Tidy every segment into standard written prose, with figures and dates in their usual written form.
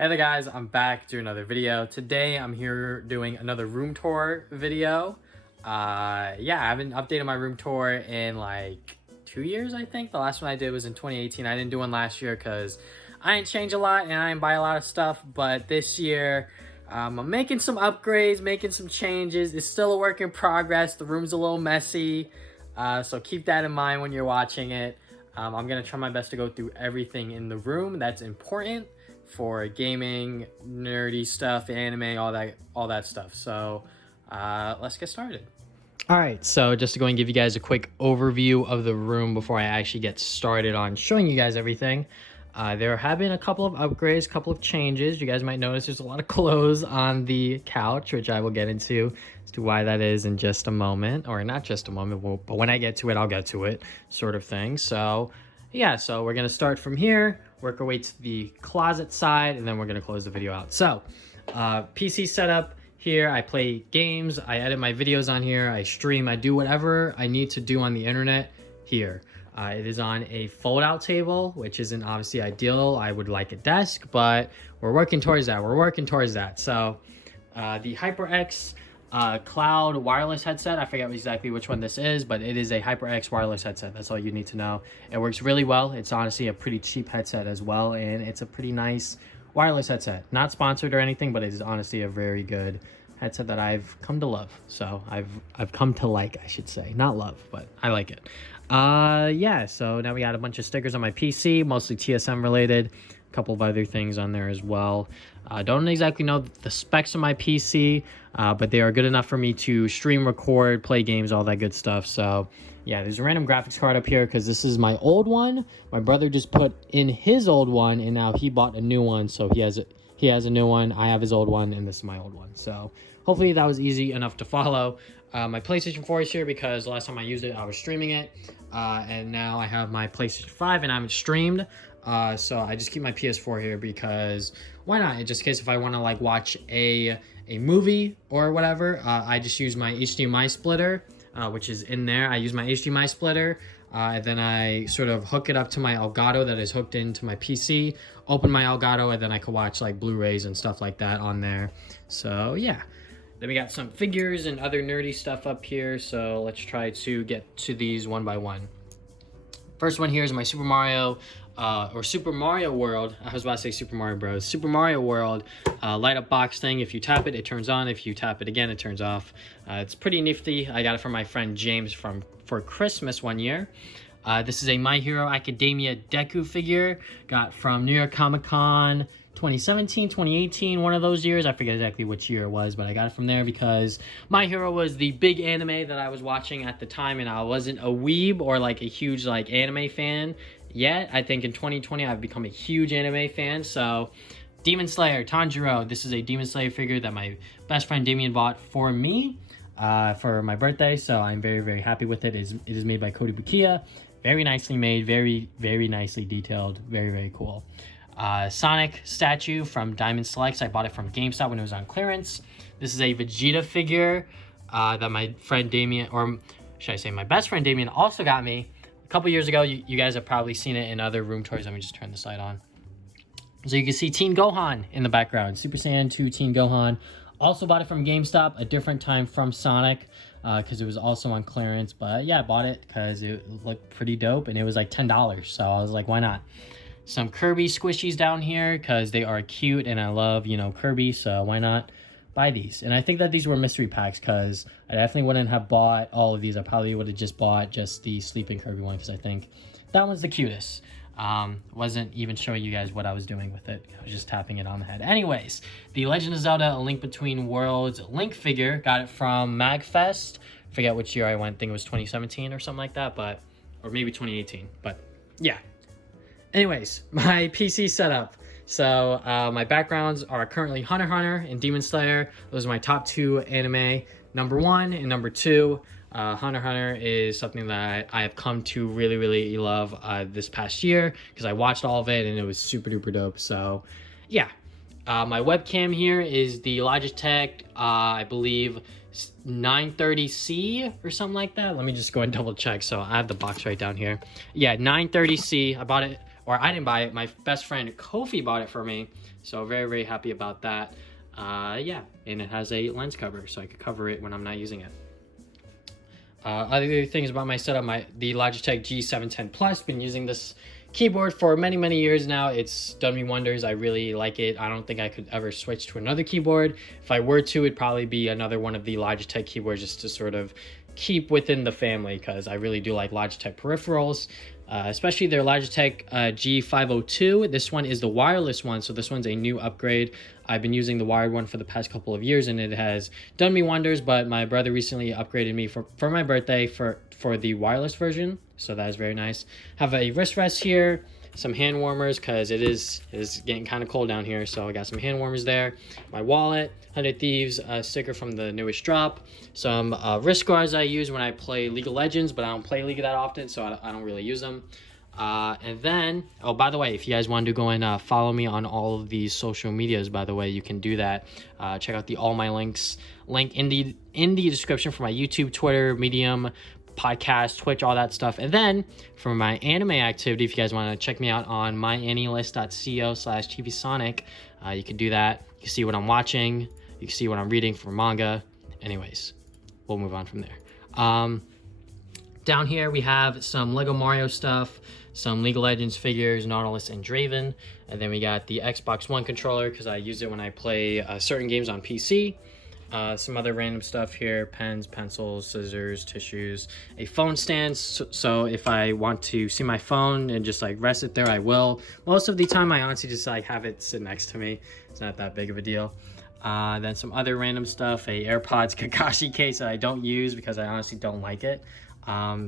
Hey there guys, I'm back doing another video. Today I'm here doing another room tour video. I haven't updated my room tour in like 2 years, I think. The last one I did was in 2018. I didn't do one last year because I didn't change a lot and I didn't buy a lot of stuff. But this year, I'm making some upgrades, making some changes. It's still a work in progress. The room's a little messy, so keep that in mind when you're watching it. I'm gonna try my best to go through everything in the room that's important for gaming, nerdy stuff, anime, all that stuff. So let's get started. All right, so just to go and give you guys a quick overview of the room before I actually get started on showing you guys everything. There have been a couple of upgrades, a couple of changes. You guys might notice there's a lot of clothes on the couch, which I will get into as to why that is in just a moment, or not just a moment, but when I get to it, I'll get to it, sort of thing. So yeah, so we're gonna start from here, work our way to the closet side, and then we're gonna close the video out. So PC setup here, I play games, I edit my videos on here, I stream, I do whatever I need to do on the internet here. It is on a fold-out table, which isn't obviously ideal. I would like a desk, but we're working towards that. So the HyperX cloud wireless headset, I forget exactly which one this is, but it is a HyperX wireless headset. That's all you need to know. It works really well. It's honestly a pretty cheap headset as well, and it's a pretty nice wireless headset. Not sponsored or anything, but it is honestly a very good headset that I've come to love. So I've come to like, I should say, not love, but I like it. Yeah, so now we got a bunch of stickers on my PC, mostly TSM related, a couple of other things on there as well. Don't exactly know the specs of my PC, but they are good enough for me to stream, record, play games, all that good stuff. So yeah, there's a random graphics card up here because this is my old one. My brother just put in his old one, and now he bought a new one, so he has a new one. I have his old one, and this is my old one. So hopefully that was easy enough to follow. My PlayStation 4 is here because last time I used it, I was streaming it. And now I have my PlayStation 5 and I haven't streamed. So I just keep my PS4 here because why not? Just in case if I want to like watch a movie or whatever, I just use my HDMI splitter, which is in there. I use my HDMI splitter. And then I sort of hook it up to my Elgato that is hooked into my PC, open my Elgato, and then I can watch like Blu-rays and stuff like that on there. So yeah. Then we got some figures and other nerdy stuff up here, so let's try to get to these one by one. First one here is my Super Mario, or Super Mario World. I was about to say Super Mario Bros. Super Mario World light up box thing. If you tap it, it turns on. If you tap it again, it turns off. It's pretty nifty. I got it from my friend James for Christmas one year. This is a My Hero Academia Deku figure. Got from New York Comic Con 2017, 2018, one of those years. I forget exactly which year it was, but I got it from there because My Hero was the big anime that I was watching at the time, and I wasn't a weeb or like a huge like anime fan yet. I think in 2020 I've become a huge anime fan. So Demon Slayer, Tanjiro. This is a Demon Slayer figure that my best friend Damien bought for me for my birthday, so I'm very, very happy with it. It is made by Cody Bukiya. Very nicely made, very, very nicely detailed, very, very cool. Sonic statue from Diamond Selects. I bought it from GameStop when it was on clearance. This is a Vegeta figure that my friend Damien, or should I say my best friend Damien, also got me a couple years ago. You guys have probably seen it in other room tours. Let me just turn this light on. So you can see Teen Gohan in the background. Super Saiyan 2 Teen Gohan. Also bought it from GameStop, a different time from Sonic, because it was also on clearance. But yeah, I bought it because it looked pretty dope, and it was like $10. So I was like, why not? Some Kirby squishies down here because they are cute and I love, you know, Kirby, so why not buy these? And I think that these were mystery packs because I definitely wouldn't have bought all of these. I probably would have just bought just the Sleeping Kirby one because I think that one's the cutest. Wasn't even showing you guys what I was doing with it. I was just tapping it on the head. Anyways, the Legend of Zelda: A Link Between Worlds Link figure. Got it from MagFest. Forget which year I went. I think it was 2017 or something like that, but or maybe 2018. But yeah. Anyways, my PC setup. So my backgrounds are currently Hunter x Hunter and Demon Slayer. Those are my top two anime. Number one and number two. Hunter x Hunter is something that I have come to really, really love this past year because I watched all of it and it was super duper dope. So yeah, my webcam here is the Logitech, I believe 930C or something like that. Let me just go and double check. So I have the box right down here. Yeah, 930C. I bought it or I didn't buy it. My best friend Kofi bought it for me. So very, very happy about that. Yeah, and it has a lens cover, so I could cover it when I'm not using it. Other things about my setup, the Logitech G710 Plus. Been using this keyboard for many, many years now. It's done me wonders. I really like it. I don't think I could ever switch to another keyboard. If I were to, it'd probably be another one of the Logitech keyboards, just to sort of keep within the family, because I really do like Logitech Peripherals, especially their Logitech G502. This one is the wireless one, so this one's a new upgrade. I've been using the wired one for the past couple of years, and it has done me wonders, but my brother recently upgraded me for my birthday for the wireless version, so that is very nice. Have a wrist rest here, some hand warmers, because it is getting kind of cold down here, so I got some hand warmers there. My wallet, 100 Thieves sticker from the newest drop, some wrist guards I use when I play League of Legends, but I don't play League that often, so I don't really use them. And then, oh, by the way, if you guys want to go and follow me on all of these social medias, by the way, you can do that. Check out all my links in the description for my YouTube, Twitter, Medium, podcast, Twitch, all that stuff. And then for my anime activity, if you guys want to check me out on myannilist.co/tvsonic, you can do that. You can see what I'm watching. You can see what I'm reading for manga. Anyways, we'll move on from there. Down here we have some Lego Mario stuff, some League of Legends figures, Nautilus and Draven, and then we got the Xbox One controller because I use it when I play certain games on PC. Some other random stuff here, pens, pencils, scissors, tissues, a phone stand, so if I want to see my phone and just like rest it there, I will. Most of the time I honestly just like have it sit next to me. It's not that big of a deal. Then some other random stuff, a AirPods Kakashi case that I don't use because I honestly don't like it.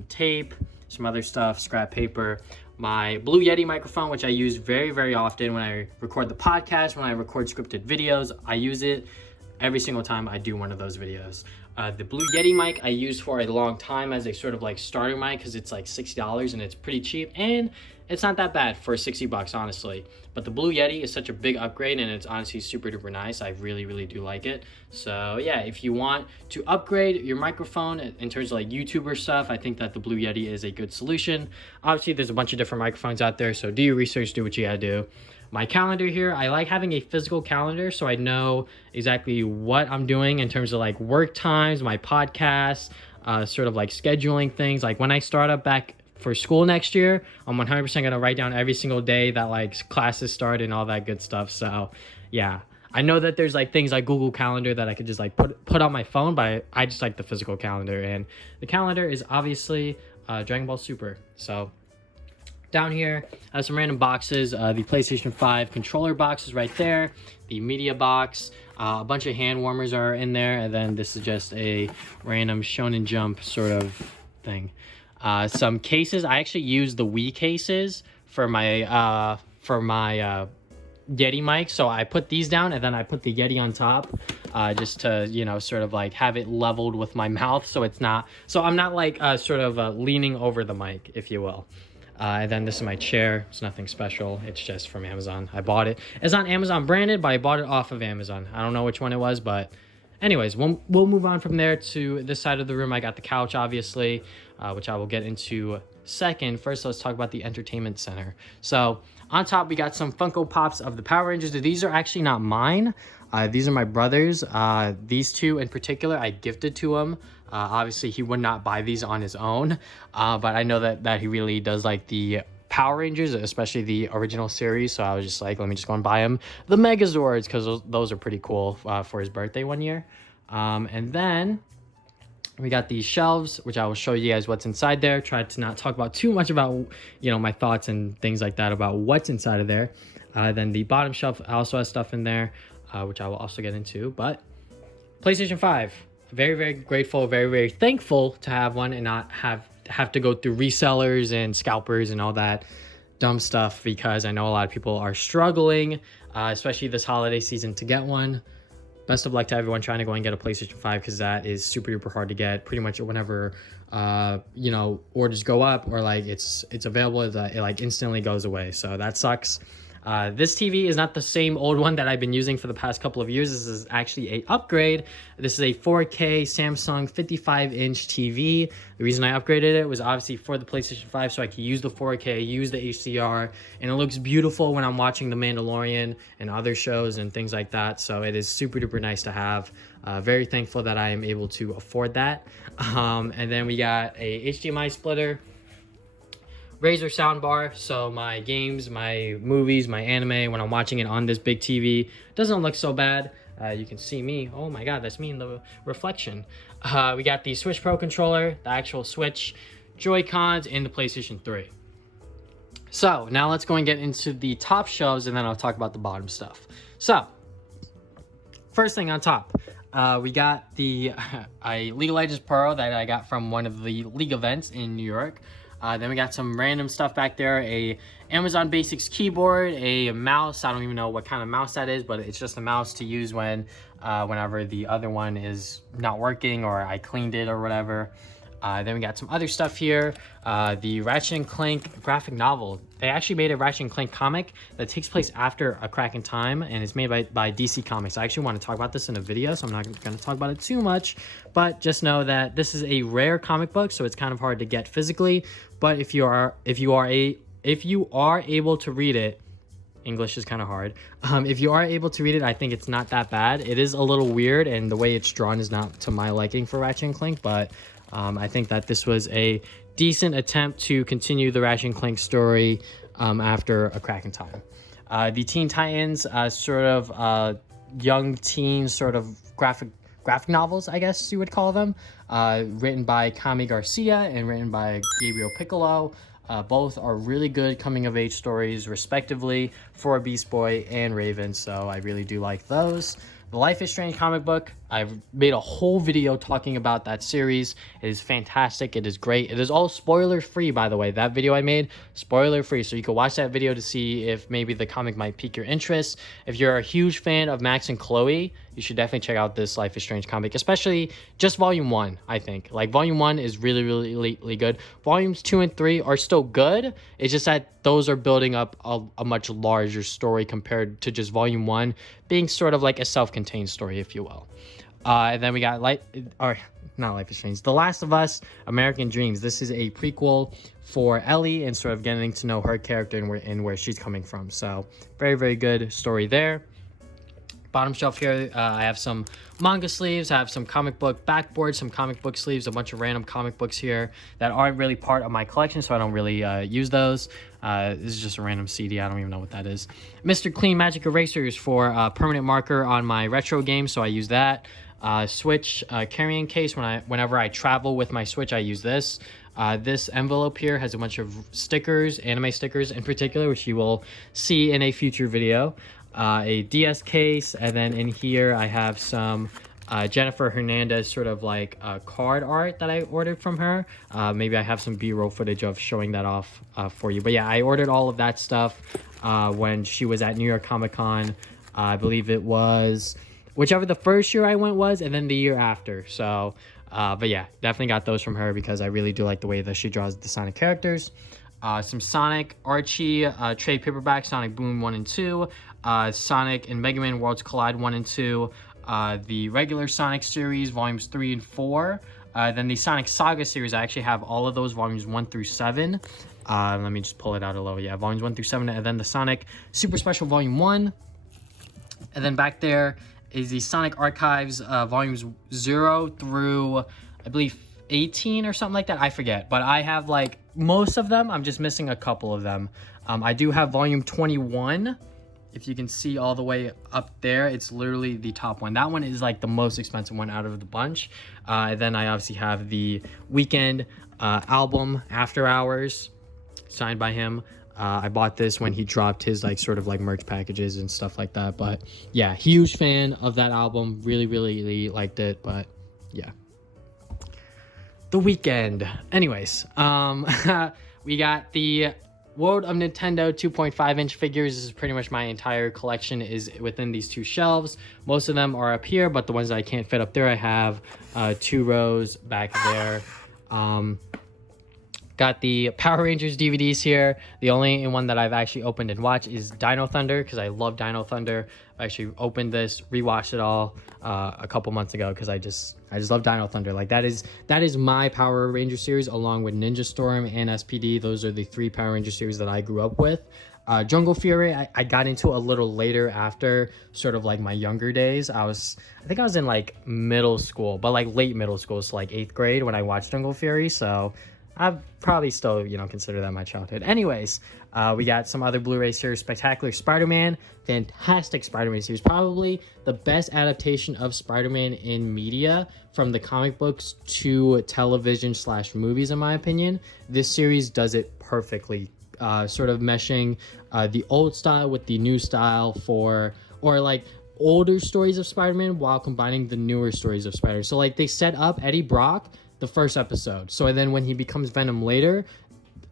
Tape, some other stuff, scrap paper, my Blue Yeti microphone, which I use very, very often when I record the podcast, when I record scripted videos. I use it every single time I do one of those videos. The Blue Yeti mic I used for a long time as a sort of like starter mic because it's like $60 and it's pretty cheap, and it's not that bad for 60 bucks, honestly. But the Blue Yeti is such a big upgrade, and it's honestly super duper nice. I really, really do like it. So yeah, if you want to upgrade your microphone in terms of like YouTuber stuff, I think that the Blue Yeti is a good solution. Obviously, there's a bunch of different microphones out there, so do your research, do what you gotta do. My calendar here, I like having a physical calendar so I know exactly what I'm doing in terms of like work times, my podcasts, sort of like scheduling things. Like when I start up back for school next year, I'm 100% gonna write down every single day that like classes start and all that good stuff. So yeah, I know that there's like things like Google Calendar that I could just like put on my phone, but I just like the physical calendar, and the calendar is obviously Dragon Ball Super. So down here, I have some random boxes. The PlayStation 5 controller box is right there. The media box, a bunch of hand warmers are in there, and then this is just a random Shonen Jump sort of thing. Some cases. I actually use the Wii cases for my Yeti mic, so I put these down and then I put the Yeti on top, just to, you know, sort of like have it leveled with my mouth, so it's not, so I'm not like sort of leaning over the mic, if you will. And then this is my chair. It's nothing special. It's just from Amazon. I bought it. It's not Amazon branded, but I bought it off of Amazon. I don't know which one it was, but anyways, we'll move on from there to this side of the room. I got the couch, obviously, which I will get into second. First, let's talk about the entertainment center. So on top, we got some Funko Pops of the Power Rangers. These are actually not mine. These are my brother's. These two in particular, I gifted to him. Obviously, he would not buy these on his own, but I know that he really does like the Power Rangers, especially the original series. So I was just like, let me just go and buy him the Megazords, because those are pretty cool for his birthday one year. And then we got these shelves, which I will show you guys what's inside there. Try to not talk about too much about, you know, my thoughts and things like that about what's inside of there. Then the bottom shelf also has stuff in there, which I will also get into. But PlayStation 5. Very, very grateful, very, very thankful to have one and not have to go through resellers and scalpers and all that dumb stuff, because I know a lot of people are struggling, especially this holiday season, to get one. Best of luck to everyone trying to go and get a PlayStation 5, because that is super duper hard to get. Pretty much whenever you know, orders go up or like it's available, it like instantly goes away. So that sucks. This TV is not the same old one that I've been using for the past couple of years. This is actually a upgrade. This is a 4K Samsung 55-inch TV. The reason I upgraded it was obviously for the PlayStation 5 so I could use the 4K, use the HDR, and it looks beautiful when I'm watching The Mandalorian and other shows and things like that. So it is super duper nice to have. Very thankful that I am able to afford that. And then we got a HDMI splitter, Razer soundbar, so my games, my movies, my anime, when I'm watching it on this big TV, doesn't look so bad. You can see me. Oh my god, that's me in the reflection. We got the Switch Pro controller, the actual Switch, Joy-Cons, and the PlayStation 3. So now let's go and get into the top shelves, and then I'll talk about the bottom stuff. So first thing on top, we got the League of Legends Pro that I got from one of the League events in New York. Then we got some random stuff back there, a Amazon Basics keyboard, a mouse. I don't even know what kind of mouse that is, but it's just a mouse to use when whenever the other one is not working or I cleaned it or whatever. Then we got some other stuff here. The Ratchet & Clank graphic novel. They actually made a Ratchet & Clank comic that takes place after A Crack in Time, and it's made by DC Comics. I actually want to talk about this in a video, so I'm not going to talk about it too much, but just know that this is a rare comic book, so it's kind of hard to get physically. But if you are able to read it, English is kind of hard. If you are able to read it, I think it's not that bad. It is a little weird, and the way it's drawn is not to my liking for Ratchet & Clank, but I think that this was a decent attempt to continue the Ratchet & Clank story after A Crack in Time. The Teen Titans, sort of young teen sort of graphic novels, I guess you would call them, written by Kami Garcia and written by Gabriel Piccolo. Both are really good coming-of-age stories, respectively, for Beast Boy and Raven, so I really do like those. The Life is Strange comic book, I've made a whole video talking about that series. It is fantastic. It is great. It is all spoiler-free, by the way. That video I made, spoiler-free. So you can watch that video to see if maybe the comic might pique your interest. If you're a huge fan of Max and Chloe, you should definitely check out this Life is Strange comic, especially just volume 1, I think. Like, volume 1 is really, really, really good. Volumes 2 and 3 are still good. It's just that those are building up a much larger story compared to just volume 1 being sort of like a self-contained story, if you will. And then we got not Life is Strange, The Last of Us, American Dreams. This is a prequel for Ellie and sort of getting to know her character and where she's coming from. So very, very good story there. Bottom shelf here, I have some manga sleeves, I have some comic book backboards, some comic book sleeves, a bunch of random comic books here that aren't really part of my collection, so I don't really use those. This is just a random CD, I don't even know what that is. Mr. Clean Magic Erasers for permanent marker on my retro game, so I use that. Switch carrying case, whenever I travel with my Switch, I use this. This envelope here has a bunch of stickers, anime stickers in particular, which you will see in a future video. A DS case, and then in here I have some Jennifer Hernandez sort of like card art that I ordered from her. Maybe I have some B-roll footage of showing that off for you. But yeah, I ordered all of that stuff when she was at New York Comic Con. I believe it was whichever the first year I went was, and then the year after. So, but yeah, definitely got those from her because I really do like the way that she draws the Sonic characters. Some Sonic Archie trade paperback, Sonic Boom 1 and 2. Sonic and Mega Man Worlds Collide 1 and 2, the regular Sonic series, volumes 3 and 4, then the Sonic Saga series, I actually have all of those, volumes 1 through 7, let me just pull it out a little, yeah, volumes 1 through 7, and then the Sonic Super Special Volume 1, and then back there is the Sonic Archives, volumes 0 through, I believe, 18 or something like that, I forget, but I have, like, most of them, I'm just missing a couple of them. I do have volume 21, if you can see all the way up there, it's literally the top one. That one is like the most expensive one out of the bunch. Then I obviously have the Weekend album, After Hours, signed by him. I bought this when he dropped his like sort of like merch packages and stuff like that. But yeah, huge fan of that album. Really, really, really liked it. But yeah. The Weekend. Anyways, we got the World of Nintendo 2.5-inch figures. This is pretty much my entire collection is within these two shelves. Most of them are up here, but the ones that I can't fit up there, I have 2 rows back there. Got Got the Power Rangers DVDs here. The only one that I've actually opened and watched is Dino Thunder, because I love Dino Thunder. I actually opened this, rewatched it all a couple months ago, because I just love Dino Thunder. Like that is my Power Ranger series, along with Ninja Storm and SPD. Those are the 3 Power Ranger series that I grew up with. Jungle Fury, I got into a little later, after sort of like my younger days. I think I was in like middle school, but like late middle school, so like 8th grade when I watched Jungle Fury. So I've probably still, consider that my childhood. Anyways, we got some other Blu-rays here. Spectacular Spider-Man, fantastic Spider-Man series. Probably the best adaptation of Spider-Man in media, from the comic books to television / movies, in my opinion. This series does it perfectly. Sort of meshing the old style with the new style or like older stories of Spider-Man while combining the newer stories of Spider-Man. So like they set up Eddie Brock the first episode, so then when he becomes Venom later,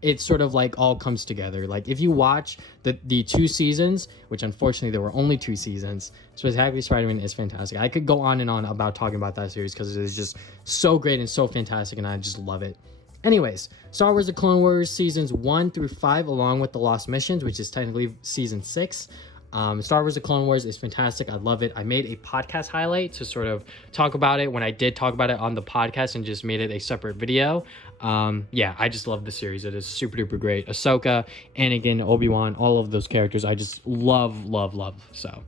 it sort of like all comes together. Like if you watch the 2 seasons, which unfortunately there were only 2 seasons, Spectacular Spider-Man is fantastic. I could go on and on about talking about that series, because it is just so great and so fantastic, and I just love it. Anyways, Star Wars: The Clone Wars seasons 1 through 5, along with The Lost Missions, which is technically season 6. Star Wars: The Clone Wars is fantastic. I love it. I made a podcast highlight to sort of talk about it when I did talk about it on the podcast, and just made it a separate video. Yeah, I just love the series. It is super duper great. Ahsoka, Anakin, Obi-Wan, all of those characters I just love. So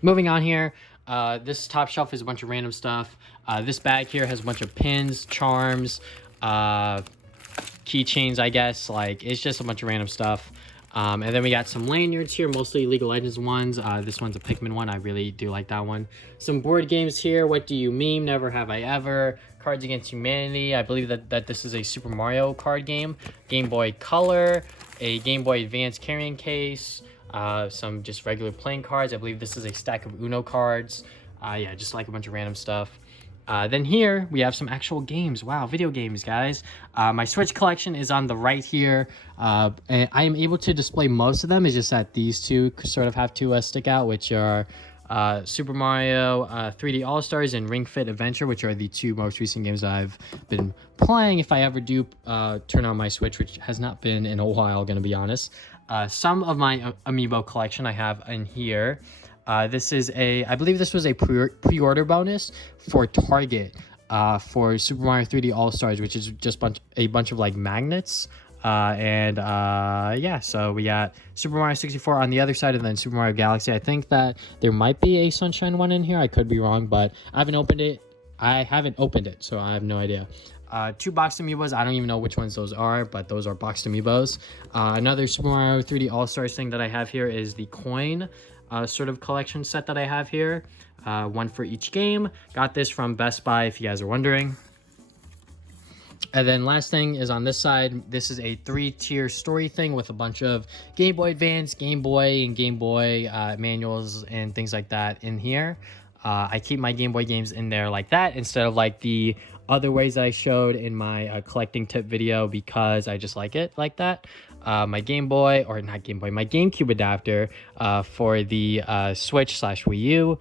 moving on here, this top shelf is a bunch of random stuff. This bag here has a bunch of pins, charms, keychains, I guess. Like, it's just a bunch of random stuff. And then we got some lanyards here, mostly League of Legends ones. This one's a Pikmin one. I really do like that one. Some board games here. What Do You Meme? Never Have I Ever. Cards Against Humanity. I believe that this is a Super Mario card game. Game Boy Color. A Game Boy Advance carrying case. Some just regular playing cards. I believe this is a stack of Uno cards. Yeah, just like a bunch of random stuff. Then here we have some actual games. Wow, video games, guys. My Switch collection is on the right here. And I am able to display most of them. It's just that these 2 sort of have to stick out, which are Super Mario 3D All-Stars and Ring Fit Adventure, which are the 2 most recent games that I've been playing, if I ever do turn on my Switch, which has not been in a while, gonna be honest. Some of my amiibo collection I have in here. This is I believe this was a pre-order bonus for Target for Super Mario 3D All-Stars, which is just a bunch of like magnets. Yeah, so we got Super Mario 64 on the other side, and then Super Mario Galaxy. I think that there might be a Sunshine one in here. I could be wrong, but I haven't opened it, so I have no idea. 2 boxed amiibos. I don't even know which ones those are, but those are boxed amiibos. Another Super Mario 3D All-Stars thing that I have here is the coin sort of collection set that I have here. 1 for each game. Got this from Best Buy, if you guys are wondering. And then last thing is on this side. This is a 3-tier story thing with a bunch of Game Boy Advance, Game Boy, and Game Boy manuals and things like that in here. I keep my Game Boy games in there like that, instead of like the other ways that I showed in my collecting tip video, because I just like it like that. My Game Boy, or not Game Boy, my GameCube adapter for the Switch / Wii U.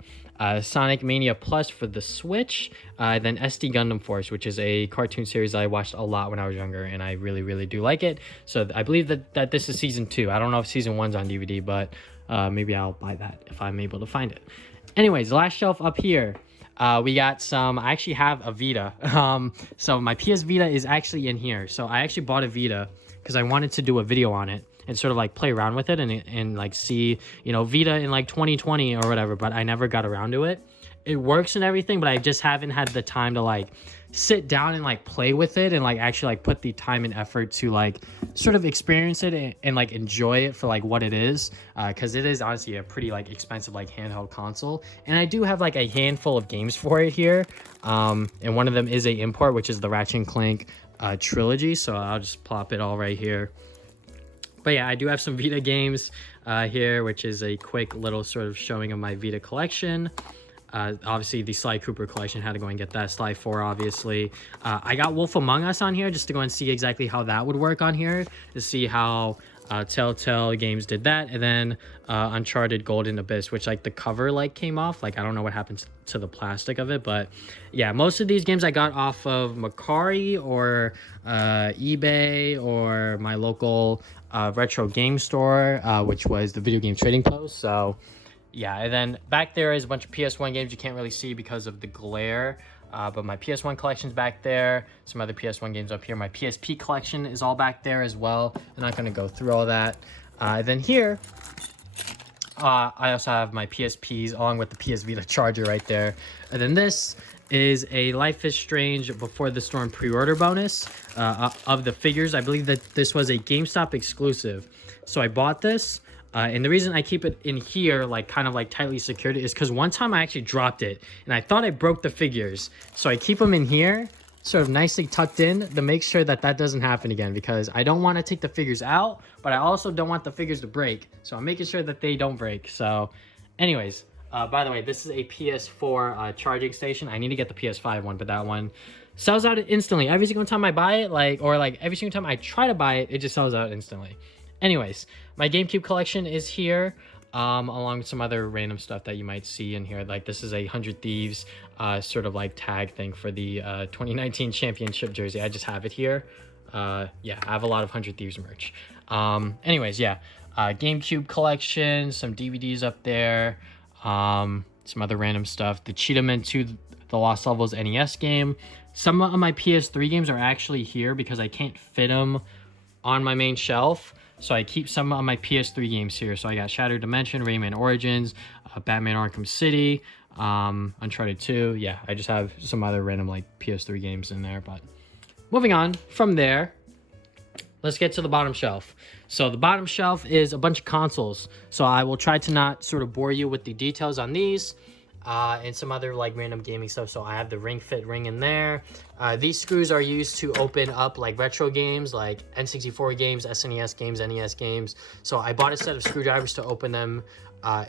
Sonic Mania Plus for the Switch. Then SD Gundam Force, which is a cartoon series that I watched a lot when I was younger, and I really do like it. So I believe that this is season 2. I don't know if season 1's on DVD, but maybe I'll buy that if I'm able to find it. Anyways, last shelf up here. We got some, I actually have a Vita. So my PS Vita is actually in here. So I actually bought a Vita because I wanted to do a video on it and sort of like play around with it and like see, Vita in like 2020 or whatever, but I never got around to it. It works and everything, but I just haven't had the time to like sit down and like play with it and like actually like put the time and effort to like sort of experience it and like enjoy it for like what it is, because it is honestly a pretty like expensive like handheld console, and I do have like a handful of games for it here, and one of them is a import, which is the Ratchet and Clank trilogy, so I'll just plop it all right here. But yeah, I do have some Vita games here, which is a quick little sort of showing of my Vita collection. Obviously the Sly Cooper collection, had to go and get that. Sly 4, obviously. I got Wolf Among Us on here just to go and see exactly how that would work on here, to see how Telltale Games did that, and then Uncharted Golden Abyss, which like the cover like came off. Like I don't know what happened to the plastic of it, but yeah, most of these games I got off of Macari or eBay or my local retro game store, which was the Video Game Trading Post. So yeah, and then back there is a bunch of PS1 games you can't really see because of the glare. But my PS1 collection's back there. Some other PS1 games up here. My PSP collection is all back there as well. I'm not going to go through all that. Then here, I also have my PSPs along with the PS Vita charger right there. And then this is a Life is Strange Before the Storm pre-order bonus of the figures. I believe that this was a GameStop exclusive. So I bought this. And the reason I keep it in here, like kind of like tightly secured, is because one time I actually dropped it and I thought I broke the figures. So I keep them in here, sort of nicely tucked in to make sure that that doesn't happen again, because I don't want to take the figures out, but I also don't want the figures to break. So I'm making sure that they don't break. So anyways, by the way, this is a PS4 charging station. I need to get the PS5 one, but that one sells out instantly. Every single time I buy it, or every single time I try to buy it, it just sells out instantly. Anyways, my GameCube collection is here, along with some other random stuff that you might see in here. Like this is a 100 Thieves sort of like tag thing for the 2019 championship jersey. I just have it here. Yeah, I have a lot of 100 Thieves merch. Anyways, yeah, GameCube collection, some DVDs up there, some other random stuff. The Cheetah Men 2, the Lost Levels NES game. Some of my PS3 games are actually here because I can't fit them on my main shelf. So I keep some of my PS3 games here. So I got Shattered Dimension, Rayman Origins, Batman Arkham City, Uncharted 2. Yeah, I just have some other random like PS3 games in there. But moving on from there, let's get to the bottom shelf. So the bottom shelf is a bunch of consoles. So I will try to not sort of bore you with the details on these. And some other like random gaming stuff. So I have the Ring Fit ring in there. These screws are used to open up like retro games, like N64 games, SNES games, NES games. So I bought a set of screwdrivers to open them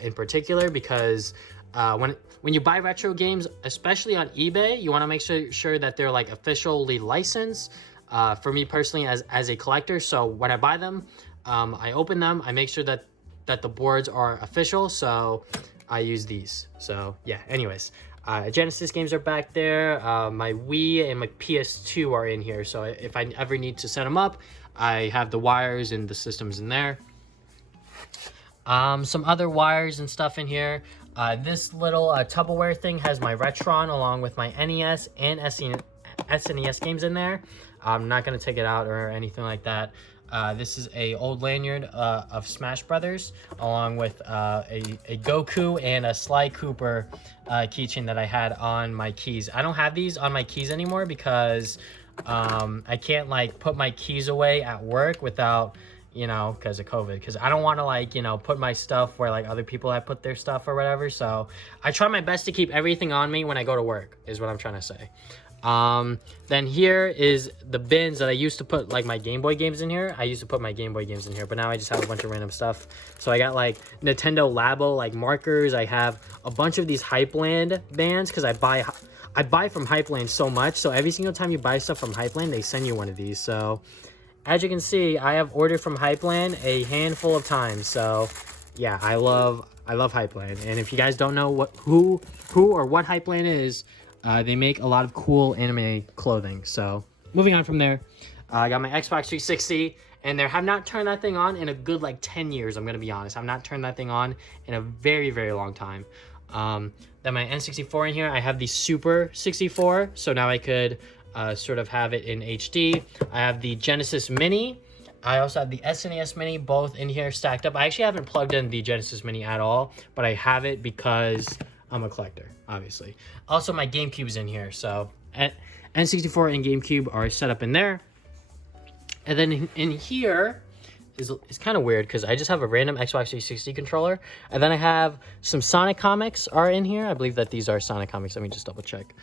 in particular, because when you buy retro games, especially on eBay, you want to make sure that they're like officially licensed. For me personally, as a collector, so when I buy them, I open them, I make sure that the boards are official. So I use these. So yeah, anyways, Genesis games are back there. My Wii and my PS2 are in here. So if I ever need to set them up, I have the wires and the systems in there. Some other wires and stuff in here. This little Tupperware thing has my Retron along with my NES and SNES games in there. I'm not going to take it out or anything like that. This is a old lanyard of Smash Brothers, along with a Goku and a Sly Cooper keychain that I had on my keys. I don't have these on my keys anymore because I can't like put my keys away at work without, you know, because of COVID. Because I don't want to like, you know, put my stuff where like other people have put their stuff or whatever. So I try my best to keep everything on me when I go to work, is what I'm trying to say. Then here is the bins that I used to put like my Game Boy games in here. I used to put my Game Boy games in here, but now I just have a bunch of random stuff. So I got like Nintendo Labo like markers. I have a bunch of these Hypeland bands because I buy from Hypeland so much. So every single time you buy stuff from Hypeland, they send you one of these. So as you can see, I have ordered from Hypeland a handful of times. So yeah, I love Hypeland. And if you guys don't know who or what Hypeland is, they make a lot of cool anime clothing. So moving on from there, I got my Xbox 360, and there have not turned that thing on in a good like 10 years. I'm going to be honest. I've not turned that thing on in a very, very long time. Then my N64 in here, I have the Super 64. So now I could sort of have it in HD. I have the Genesis Mini. I also have the SNES Mini, both in here stacked up. I actually haven't plugged in the Genesis Mini at all, but I have it because I'm a collector, obviously. Also, my GameCube's in here. So N64 and GameCube are set up in there. And then in here is kind of weird because I just have a random Xbox 360 controller. And then I have some Sonic comics are in here. I believe that these are Sonic comics. Let me just double check.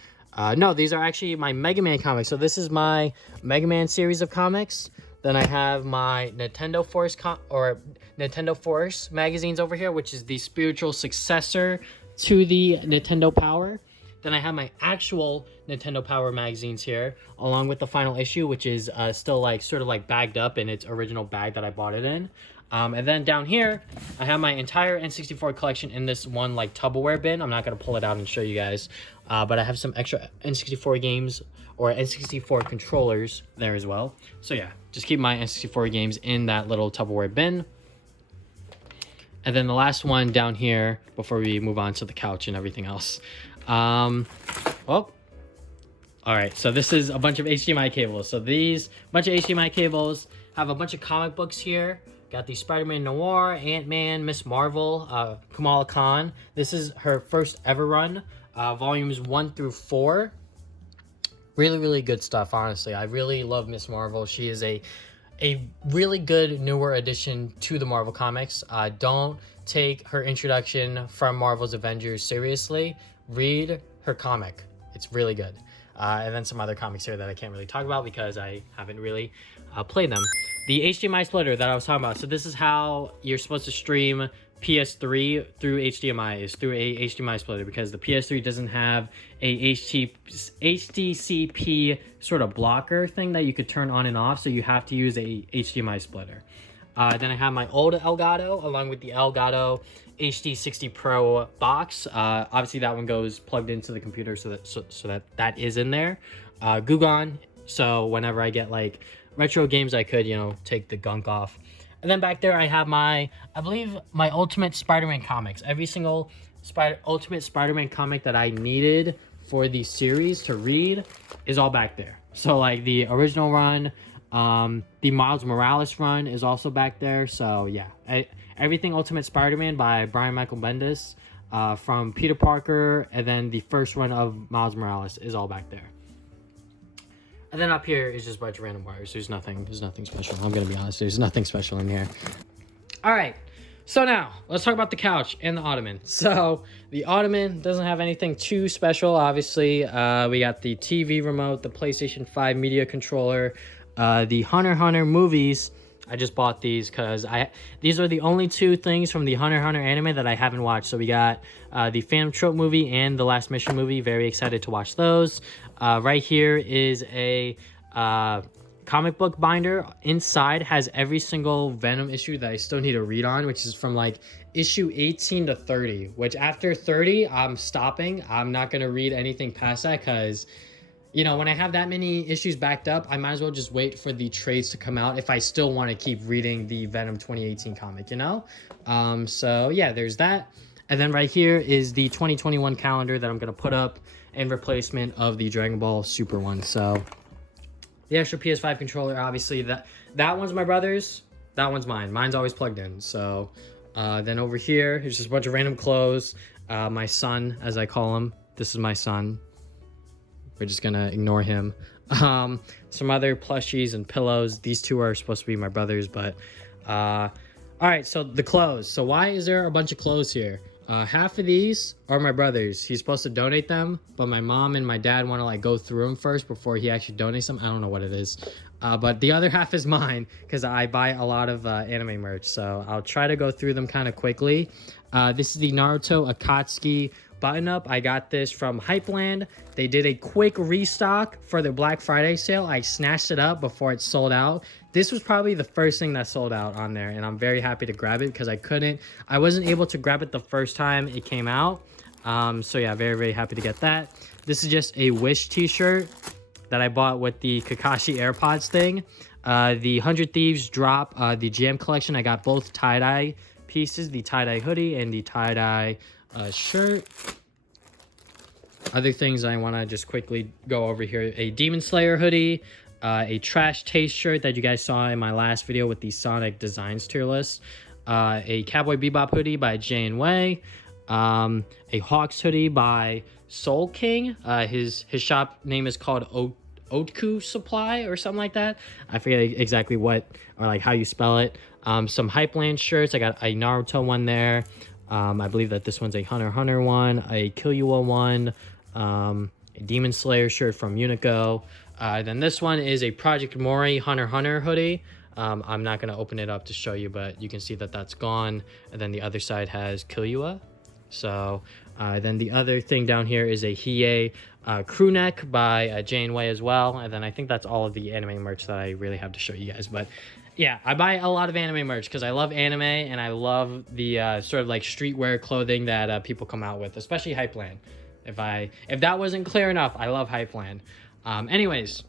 No, these are actually my Mega Man comics. So this is my Mega Man series of comics. Then I have my Nintendo Force magazines over here, which is the spiritual successor to the Nintendo Power. Then I have my actual Nintendo Power magazines here, along with the final issue, which is still like sort of like bagged up in its original bag that I bought it in. And then down here, I have my entire N64 collection in this one like Tupperware bin. I'm not gonna pull it out and show you guys, but I have some extra N64 games or N64 controllers there as well. So yeah, just keep my N64 games in that little Tupperware bin. And then the last one down here before we move on to the couch and everything else. Well, all right, so this is a bunch of HDMI cables. So these bunch of HDMI cables have a bunch of comic books here. Got the Spider-Man Noir, Ant-Man, Miss Marvel, Kamala Khan. This is her first ever run, volumes 1 through 4. Really, really good stuff, honestly. I really love Miss Marvel. She is a really good newer addition to the Marvel Comics. Don't take her introduction from Marvel's Avengers seriously. Read her comic. It's really good. And then some other comics here that I can't really talk about because I haven't really played them. The HDMI splitter that I was talking about. So this is how you're supposed to stream PS3 through HDMI, is through a HDMI splitter, because the PS3 doesn't have a HDCP sort of blocker thing that you could turn on and off, so you have to use a HDMI splitter. Then I have my old Elgato along with the Elgato HD60 Pro box. Obviously that one goes plugged into the computer so that is in there. Gugon, so whenever I get like retro games I could, you know, take the gunk off. And then back there I have I believe my Ultimate Spider-Man comics. Every single Ultimate Spider-Man comic that I needed for the series to read is all back there. So like the original run, the Miles Morales run is also back there. So yeah, everything Ultimate Spider-Man by Brian Michael Bendis, from Peter Parker, and then the first run of Miles Morales is all back there. And then up here is just a bunch of random wires. There's nothing special. I'm gonna be honest, there's nothing special in here. All right, so now let's talk about the couch and the ottoman. So the ottoman doesn't have anything too special. Obviously, we got the TV remote, the PlayStation 5 media controller, the Hunter x Hunter movies. I just bought these because these are the only two things from the Hunter x Hunter anime that I haven't watched. So we got the Phantom Trope movie and the Last Mission movie. Very excited to watch those. Right here is a comic book binder. Inside has every single Venom issue that I still need to read on, which is from like issue 18 to 30, which after 30, I'm stopping. I'm not going to read anything past that because, you know, when I have that many issues backed up, I might as well just wait for the trades to come out if I still want to keep reading the Venom 2018 comic, you know? So yeah, there's that. And then right here is the 2021 calendar that I'm going to put up in replacement of the Dragon Ball Super one. So the extra PS5 controller, obviously that one's my brother's, that one's mine. Mine's always plugged in. So then over here, there's just a bunch of random clothes. My son, as I call him, this is my son. We're just gonna ignore him. Some other plushies and pillows. These two are supposed to be my brother's, but all right, so the clothes. So why is there a bunch of clothes here? Half of these are my brother's. He's supposed to donate them, but my mom and my dad want to like go through them first before he actually donates them. I don't know what it is. But the other half is mine because I buy a lot of anime merch. So I'll try to go through them kind of quickly. This is the Naruto Akatsuki button-up. I got this from Hypeland. They did a quick restock for their Black Friday sale. I snatched it up before it sold out. This was probably the first thing that sold out on there, and I'm very happy to grab it because I wasn't able to grab it the first time it came out. So yeah, very, very happy to get that. This is just a Wish t-shirt that I bought with the Kakashi AirPods thing. The 100 Thieves drop, the Jam collection. I got both tie-dye pieces, the tie-dye hoodie and the tie-dye shirt. Other things I want to just quickly go over here: a Demon Slayer hoodie, a Trash Taste shirt that you guys saw in my last video with the Sonic Designs tier list, a Cowboy Bebop hoodie by Jay and Wei, a Hawks hoodie by Soul King. His shop name is called Otku Supply or something like that. I forget exactly what or like how you spell it. Some Hypeland shirts. I got a Naruto one there. I believe that this one's a Hunter x Hunter one, a Killua one, a Demon Slayer shirt from Unico. Then this one is a Project Mori Hunter x Hunter hoodie. I'm not going to open it up to show you, but you can see that that's gone. And then the other side has Killua. So then the other thing down here is a Hiei crew neck by Janeway as well. And then I think that's all of the anime merch that I really have to show you guys. But yeah, I buy a lot of anime merch because I love anime and I love the sort of like streetwear clothing that people come out with, especially Hypeland. If that wasn't clear enough, I love Hypeland. Anyways,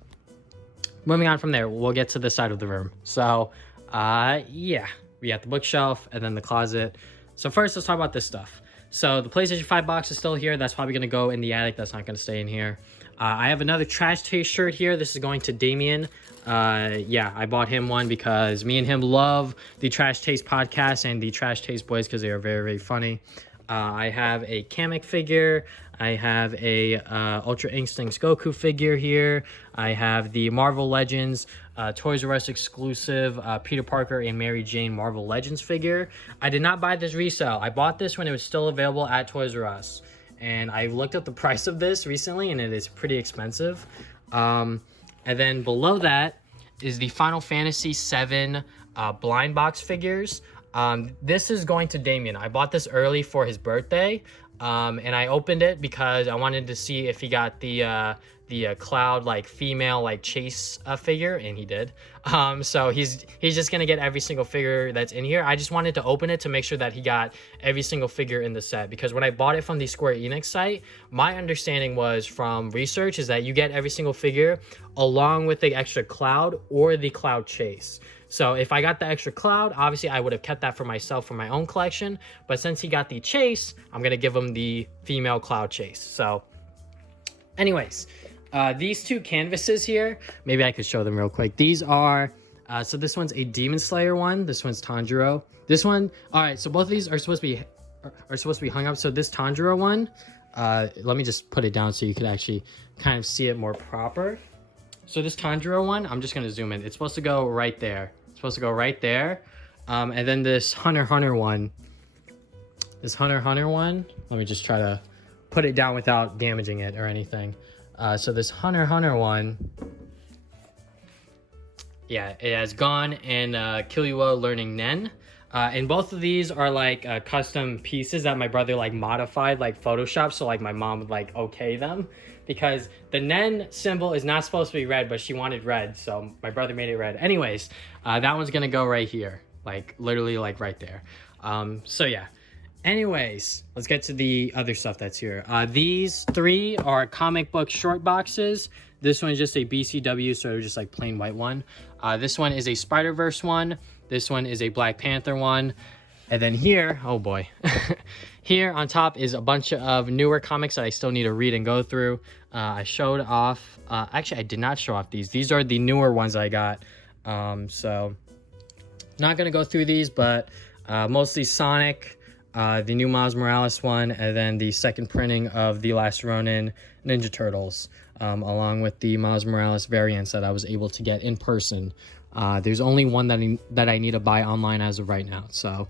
moving on from there, we'll get to this side of the room. So yeah, we got the bookshelf and then the closet. So first, let's talk about this stuff. So the PlayStation 5 box is still here. That's probably going to go in the attic. That's not going to stay in here. I have another Trash Taste shirt here. This is going to Damien. Yeah, I bought him one because me and him love the Trash Taste podcast and the Trash Taste boys because they are very, very funny. I have a Kamek figure. I have a Ultra Instincts Goku figure here. I have the Marvel Legends Toys R Us exclusive Peter Parker and Mary Jane Marvel Legends figure. I did not buy this resale. I bought this when it was still available at Toys R Us. And I looked up the price of this recently and it is pretty expensive. And then below that is the Final Fantasy VII blind box figures. This is going to Damien. I bought this early for his birthday. And I opened it because I wanted to see if he got the Cloud like female like Chase figure, and he did. So he's just gonna get every single figure that's in here. I just wanted to open it to make sure that he got every single figure in the set, because when I bought it from the Square Enix site, my understanding was from research is that you get every single figure along with the extra Cloud or the Cloud Chase. So if I got the extra Cloud, obviously I would have kept that for myself for my own collection. But since he got the Chase, I'm going to give him the female Cloud Chase. So anyways, these two canvases here, maybe I could show them real quick. These are, so this one's a Demon Slayer one. This one's Tanjiro. This one, all right, so both of these are supposed to be hung up. So this Tanjiro one, let me just put it down so you could actually kind of see it more proper. So this Tanjiro one, I'm just going to zoom in. It's supposed to go right there. Supposed to go right there. And then this Hunter x Hunter one, let me just try to put it down without damaging it or anything. So this Hunter x Hunter one, yeah, it has Gon and Killua learning Nen. And both of these are like custom pieces that my brother like modified, like Photoshop, so like my mom would like okay them, because the Nen symbol is not supposed to be red, but she wanted red, so my brother made it red. Anyways, that one's gonna go right here, like literally like right there. So yeah. Anyways, let's get to the other stuff that's here. These three are comic book short boxes. This one is just a BCW, so just like plain white one. This one is a Spider-Verse one. This one is a Black Panther one. And then here, oh boy. Here on top is a bunch of newer comics that I still need to read and go through. I showed off, actually I did not show off these. These are the newer ones I got. So not gonna go through these, but mostly Sonic, the new Miles Morales one, and then the second printing of The Last Ronin Ninja Turtles, along with the Miles Morales variants that I was able to get in person. There's only one that I need to buy online as of right now. So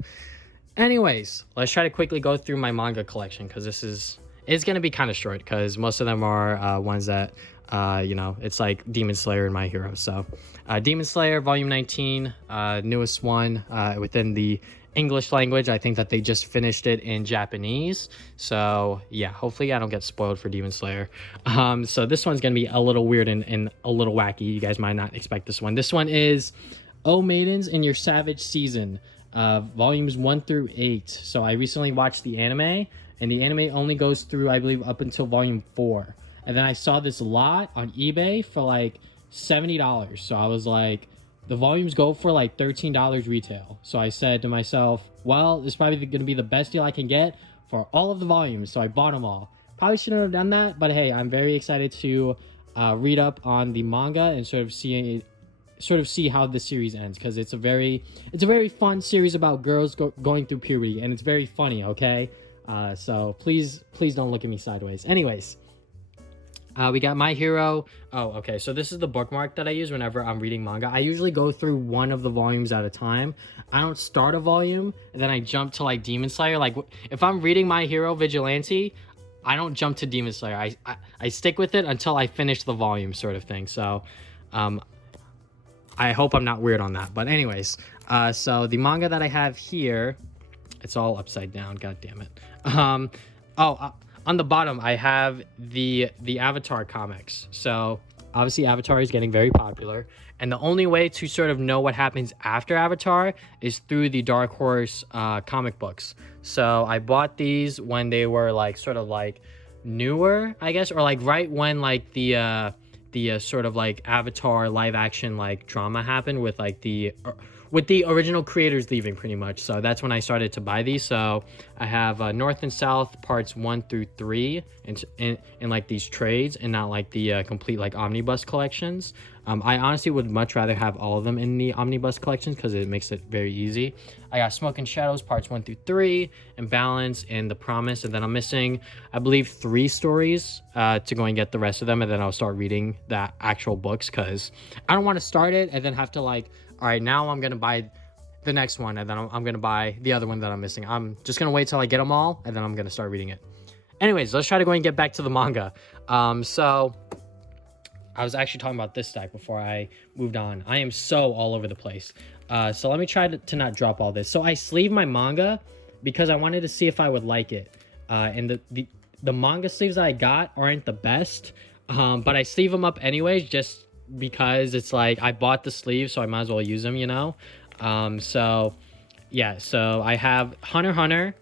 anyways, let's try to quickly go through my manga collection, because it's going to be kind of short, because most of them are ones that, you know, it's like Demon Slayer and My Hero. So Demon Slayer Volume 19, newest one within the English language. I think that they just finished it in Japanese. So yeah, hopefully I don't get spoiled for Demon Slayer. So this one's going to be a little weird and a little wacky. You guys might not expect this one. This one is Oh Maidens in Your Savage Season, volumes 1 through 8. So I recently watched the anime, and the anime only goes through, I believe, up until volume 4. And then I saw this lot on eBay for like $70. So I was like, the volumes go for like $13 retail. So I said to myself, well, this is probably going to be the best deal I can get for all of the volumes. So I bought them all. Probably shouldn't have done that, but hey, I'm very excited to read up on the manga and sort of see how the series ends, because it's a very fun series about girls going through puberty, and it's very funny. Okay, so please don't look at me sideways. Anyways. We got My Hero. Oh, okay. So this is the bookmark that I use whenever I'm reading manga. I usually go through one of the volumes at a time. I don't start a volume and then I jump to like Demon Slayer. Like if I'm reading My Hero Vigilante, I don't jump to Demon Slayer. I stick with it until I finish the volume, sort of thing. So I hope I'm not weird on that. But anyways, so the manga that I have here It's all upside down. God damn it. On the bottom, I have the Avatar comics. So obviously Avatar is getting very popular. And the only way to sort of know what happens after Avatar is through the Dark Horse comic books. So I bought these when they were like sort of like newer, I guess, or like right when like the sort of like Avatar live action like drama happened with like with the original creators leaving, pretty much. So that's when I started to buy these. So I have North and South parts 1 through 3 in like these trades, and not like the complete like omnibus collections. I honestly would much rather have all of them in the omnibus collections because it makes it very easy. I got Smoke and Shadows parts 1 through 3, and Balance, and The Promise, and then I'm missing, I believe, 3 stories to go and get the rest of them, and then I'll start reading the actual books because I don't want to start it and then have to like, all right, now I'm gonna buy the next one, and then I'm gonna buy the other one that I'm missing. I'm just gonna wait till I get them all, and then I'm gonna start reading it. Anyways, let's try to go and get back to the manga. So I was actually talking about this stack before I moved on. I am so all over the place. So let me try to not drop all this. So I sleeve my manga because I wanted to see if I would like it. And the manga sleeves I got aren't the best, but I sleeve them up anyways just because it's like I bought the sleeves, so I might as well use them, you know? So yeah, so I have Hunter x Hunter,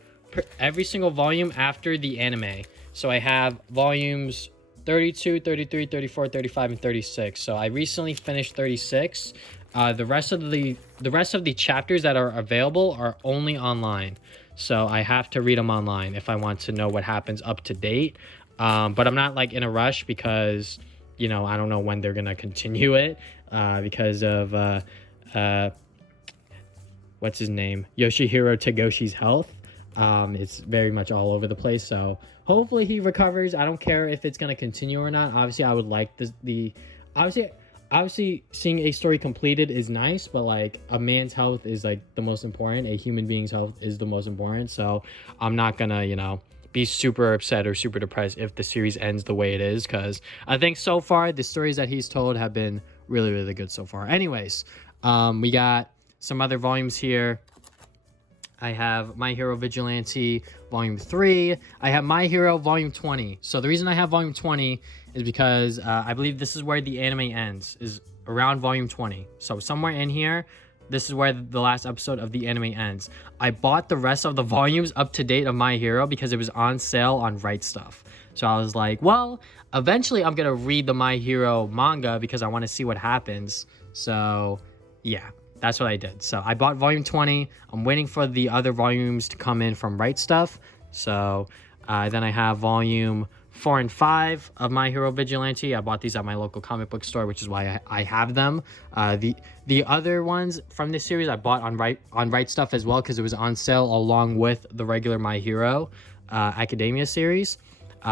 every single volume after the anime. So I have volumes 32, 33, 34, 35, and 36. So I recently finished 36. The rest of the chapters that are available are only online. So I have to read them online if I want to know what happens up to date. But I'm not like in a rush because, you know, I don't know when they're going to continue it because of what's his name? Yoshihiro Tagoshi's health. It's very much all over the place. So hopefully he recovers. I don't care if it's going to continue or not. Obviously, I would like obviously seeing a story completed is nice, but like a man's health is like the most important. A human being's health is the most important. So I'm not going to, you know, be super upset or super depressed if the series ends the way it is, because I think so far the stories that he's told have been really, really good so far. Anyways, we got some other volumes here. I have My Hero Vigilante Volume 3. I have My Hero Volume 20. So the reason I have Volume 20 is because I believe this is where the anime ends, is around Volume 20. So somewhere in here, this is where the last episode of the anime ends. I bought the rest of the volumes up to date of My Hero because it was on sale on Right Stuff. So I was like, well, eventually I'm going to read the My Hero manga because I want to see what happens. So yeah. That's what I did. So I bought volume 20. I'm waiting for the other volumes to come in from Right Stuff. So then I have volume 4 and 5 of My Hero Vigilante. I bought these at my local comic book store, which is why I have them. The other ones from this series I bought on Right Stuff as well because it was on sale along with the regular My Hero Academia series.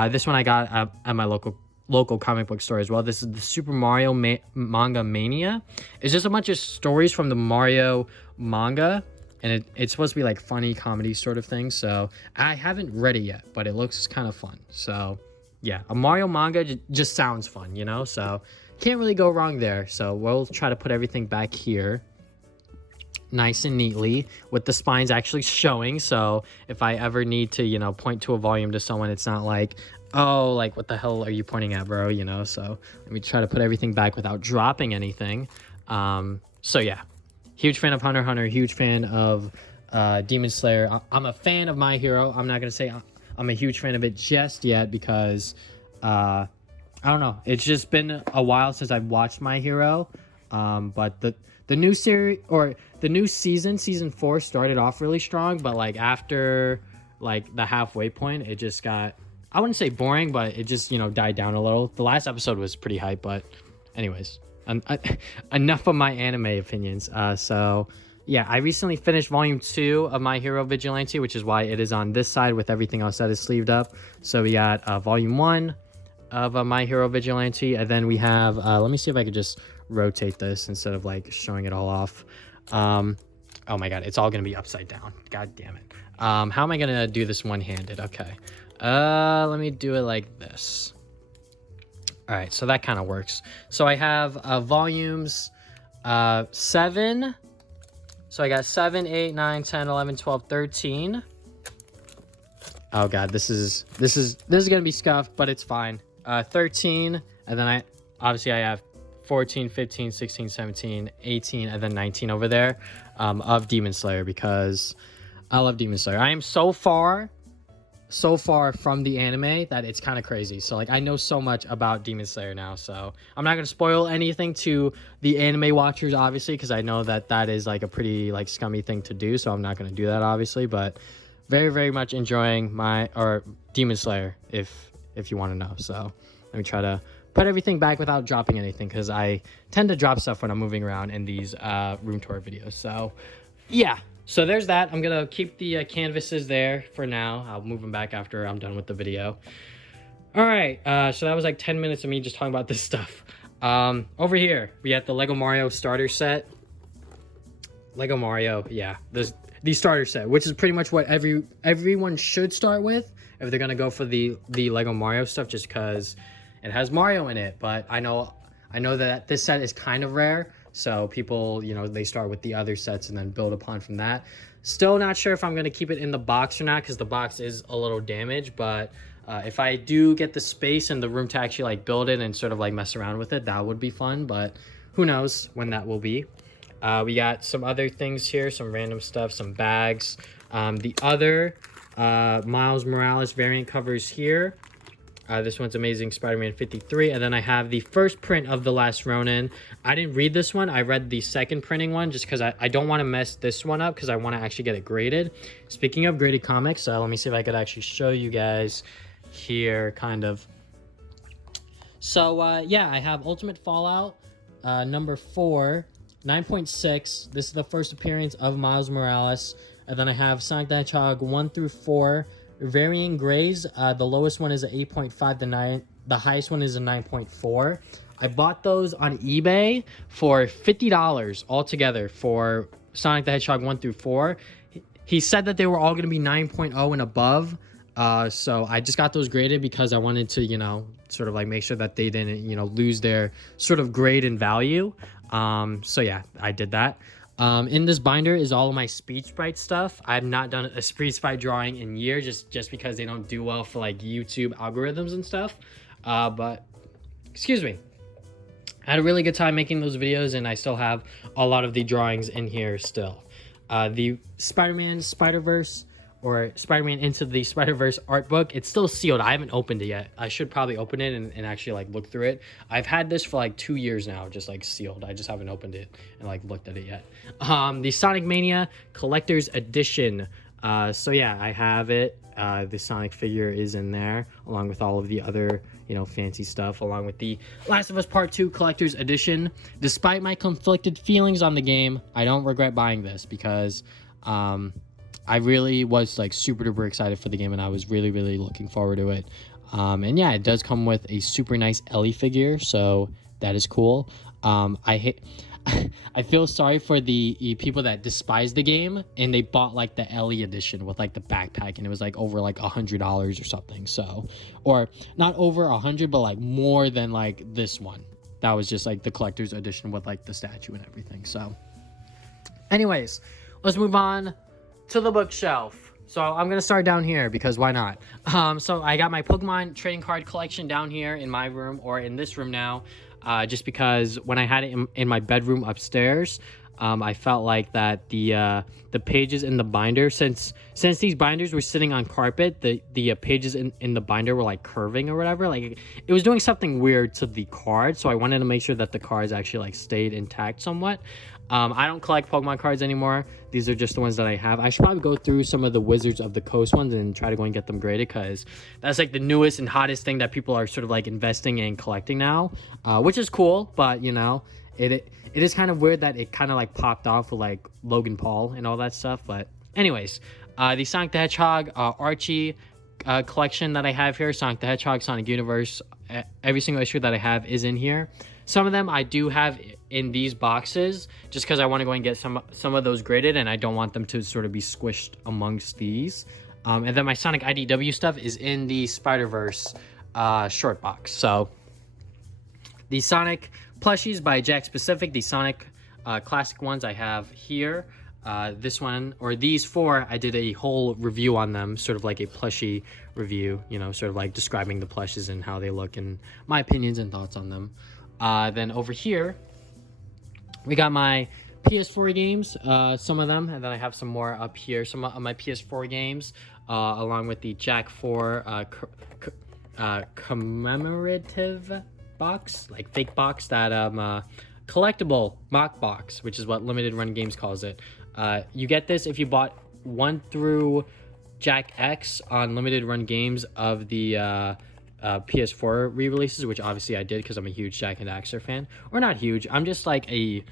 This one I got at my local comic book store as well. This is the Super Mario Manga Mania. It's just a bunch of stories from the Mario manga, and it's supposed to be like funny comedy sort of thing. So I haven't read it yet, but it looks kind of fun. So yeah, a Mario manga just sounds fun, you know? So can't really go wrong there. So we'll try to put everything back here nice and neatly with the spines actually showing. So if I ever need to, you know, point to a volume to someone, it's not like, oh, like, what the hell are you pointing at, bro? You know, so let me try to put everything back without dropping anything. So yeah, huge fan of Hunter x Hunter, huge fan of Demon Slayer. I'm a fan of My Hero. I'm not going to say I'm a huge fan of it just yet because, I don't know. It's just been a while since I've watched My Hero. But the new series, or the new season 4 started off really strong, but like after like the halfway point, it just got, I wouldn't say boring, but it just, you know, died down a little. The last episode was pretty hype, but anyways, enough of my anime opinions. So yeah, I recently finished volume 2 of My Hero Vigilante, which is why it is on this side with everything else that is sleeved up. So we got volume 1 of My Hero Vigilante, and then we have, let me see if I could just rotate this instead of like showing it all off. Oh my god, it's all gonna be upside down. God damn it. How am I gonna do this one-handed? Okay. Let me do it like this. All right, so that kind of works. So I have volumes 7. So I got 7, 8, 9, 10, 11, 12, 13. Oh god, this is gonna be scuffed, but it's fine. 13, and then I have 14, 15, 16, 17, 18, and then 19 over there of Demon Slayer, because I love Demon Slayer. I am so far from the anime that it's kind of crazy. So like I know so much about Demon Slayer now, so I'm not gonna spoil anything to the anime watchers, obviously, because I know that is like a pretty like scummy thing to do, so I'm not gonna do that, obviously. But very, very much enjoying Demon Slayer, if you want to know. So let me try to put everything back without dropping anything, because I tend to drop stuff when I'm moving around in these room tour videos. So yeah, so there's that. I'm gonna keep the canvases there for now. I'll move them back after I'm done with the video. All right, so that was like 10 minutes of me just talking about this stuff. Over here we got the Lego Mario starter set. Lego Mario, yeah, the starter set, which is pretty much what everyone should start with if they're gonna go for the Lego Mario stuff, just because it has Mario in it. But I know that this set is kind of rare, so people, you know, they start with the other sets and then build upon from that. Still not sure if I'm gonna keep it in the box or not, because the box is a little damaged. But if I do get the space and the room to actually like build it and sort of like mess around with it, that would be fun. But who knows when that will be. We got some other things here, some random stuff, some bags. The other Miles Morales variant covers here. This one's Amazing Spider-Man 53. And then I have the first print of The Last Ronin. I didn't read this one. I read the second printing one just because I don't want to mess this one up, because I want to actually get it graded. Speaking of graded comics, let me see if I could actually show you guys here, kind of. So, yeah, I have Ultimate Fallout number 4, 9.6. This is the first appearance of Miles Morales. And then I have Sonic the Hedgehog 1 through 4. Varying grades. The lowest one is an 8.5. The highest one is a 9.4. I bought those on eBay for $50 altogether for Sonic the Hedgehog 1 through 4. He said that they were all going to be 9.0 and above. So I just got those graded because I wanted to, you know, sort of like make sure that they didn't, you know, lose their sort of grade and value. So yeah, I did that. In this binder is all of my Speed Sprite stuff. I've not done a Speed Sprite drawing in years, just because they don't do well for like YouTube algorithms and stuff. But excuse me, I had a really good time making those videos, and I still have a lot of the drawings in here still. The Spider-Man Spider-Verse, or Spider-Man Into the Spider-Verse art book, it's still sealed. I haven't opened it yet. I should probably open it and actually like look through it. I've had this for like 2 years now, just like sealed. I just haven't opened it and like looked at it yet. The Sonic Mania Collector's Edition. So yeah, I have it. The Sonic figure is in there, along with all of the other, you know, fancy stuff, along with the Last of Us Part 2 Collector's Edition. Despite my conflicted feelings on the game, I don't regret buying this, because I really was like super duper excited for the game, and I was really, really looking forward to it. And yeah, it does come with a super nice Ellie figure, so that is cool. I feel sorry for the people that despise the game and they bought like the Ellie edition with like the backpack, and it was like over like $100 or something. So, or not over 100, but like more than like this one. That was just like the collector's edition with like the statue and everything. So anyways, let's move on to the bookshelf. So I'm gonna start down here because why not? So I got my Pokemon trading card collection down here in my room, or in this room now, just because when I had it in my bedroom upstairs, I felt like that the pages in the binder, since these binders were sitting on carpet, the pages in the binder were like curving or whatever. Like it was doing something weird to the card, so I wanted to make sure that the cards actually like stayed intact somewhat. I don't collect Pokemon cards anymore. These are just the ones that I have. I should probably go through some of the Wizards of the Coast ones and try to go and get them graded, because that's like the newest and hottest thing that people are sort of like investing in collecting now, which is cool. But you know, it is kind of weird that it kind of like popped off with like Logan Paul and all that stuff. But anyways, the Sonic the Hedgehog Archie collection that I have here, Sonic the Hedgehog, Sonic Universe, every single issue that I have is in here. Some of them I do have in these boxes, just because I want to go and get some of those graded, and I don't want them to sort of be squished amongst these. And then my Sonic IDW stuff is in the Spider-Verse short box. So the Sonic plushies by Jack Specific, the Sonic classic ones I have here. This one, or these four, I did a whole review on them, sort of like a plushie review, you know, sort of like describing the plushes and how they look and my opinions and thoughts on them. Then over here, we got my PS4 games, some of them, and then I have some more up here, some of my PS4 games, along with the Jack 4 commemorative box, like fake box, that collectible mock box, which is what Limited Run Games calls it. You get this if you bought 1 through Jack X on Limited Run Games of the PS4 re-releases, which obviously I did because I'm a huge Jack and Daxter fan. Or not huge, I'm just like a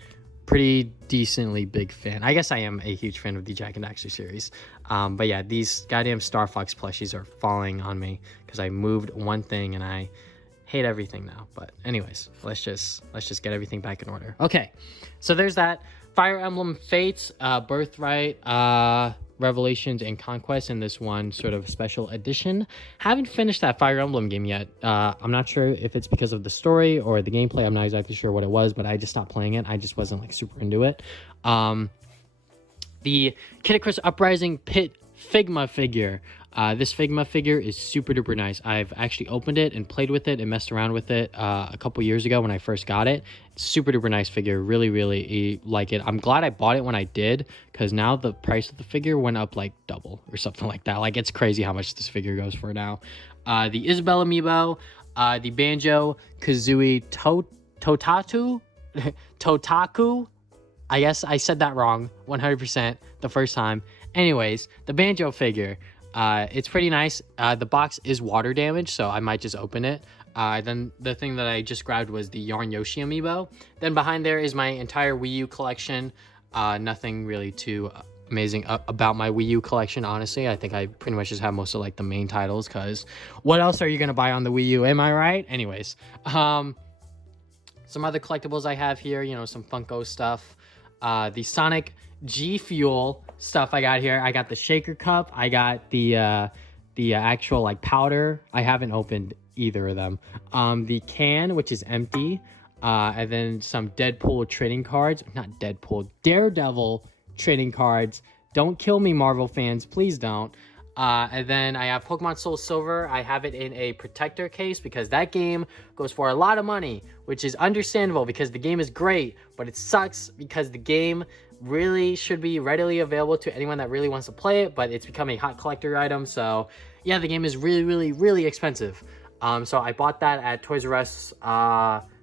pretty decently big fan. I guess I am a huge fan of the Jack and Daxter series. But yeah, these goddamn Star Fox plushies are falling on me because I moved one thing and I hate everything now. But anyways, let's just get everything back in order. Okay, so there's that. Fire Emblem Fates, Birthright, Revelations, and Conquest in this one sort of special edition. Haven't finished that Fire Emblem game yet. I'm not sure if it's because of the story or the gameplay. I'm not exactly sure what it was, but I just stopped playing it. I just wasn't like super into it. The Kid Icarus Uprising Pit Figma figure. This Figma figure is super duper nice. I've actually opened it and played with it and messed around with it a couple years ago when I first got it. It's super duper nice figure. Really, really like it. I'm glad I bought it when I did, because now the price of the figure went up like double or something like that. Like, it's crazy how much this figure goes for now. The Isabelle amiibo, the Banjo Kazooie Totaku. I guess I said that wrong 100% the first time. Anyways, the Banjo figure. It's pretty nice. The box is water damaged, so I might just open it. Then the thing that I just grabbed was the Yarn Yoshi amiibo. Then behind there is my entire Wii U collection. Nothing really too amazing about my Wii U collection, honestly. I think I pretty much just have most of like the main titles, because what else are you gonna buy on the Wii U? Am I right? Anyways, some other collectibles I have here, you know, some Funko stuff. The Sonic G Fuel stuff I got here. I got the shaker cup. I got the actual like powder. I haven't opened either of them. The can, which is empty, and then some Deadpool trading cards. Not Deadpool, Daredevil trading cards. Don't kill me, Marvel fans, please don't. And then I have Pokemon Soul Silver. I have it in a protector case because that game goes for a lot of money, which is understandable because the game is great, but it sucks because the game really should be readily available to anyone that really wants to play it, but it's become a hot collector item. So yeah, the game is really, really, really expensive. So I bought that at Toys R Us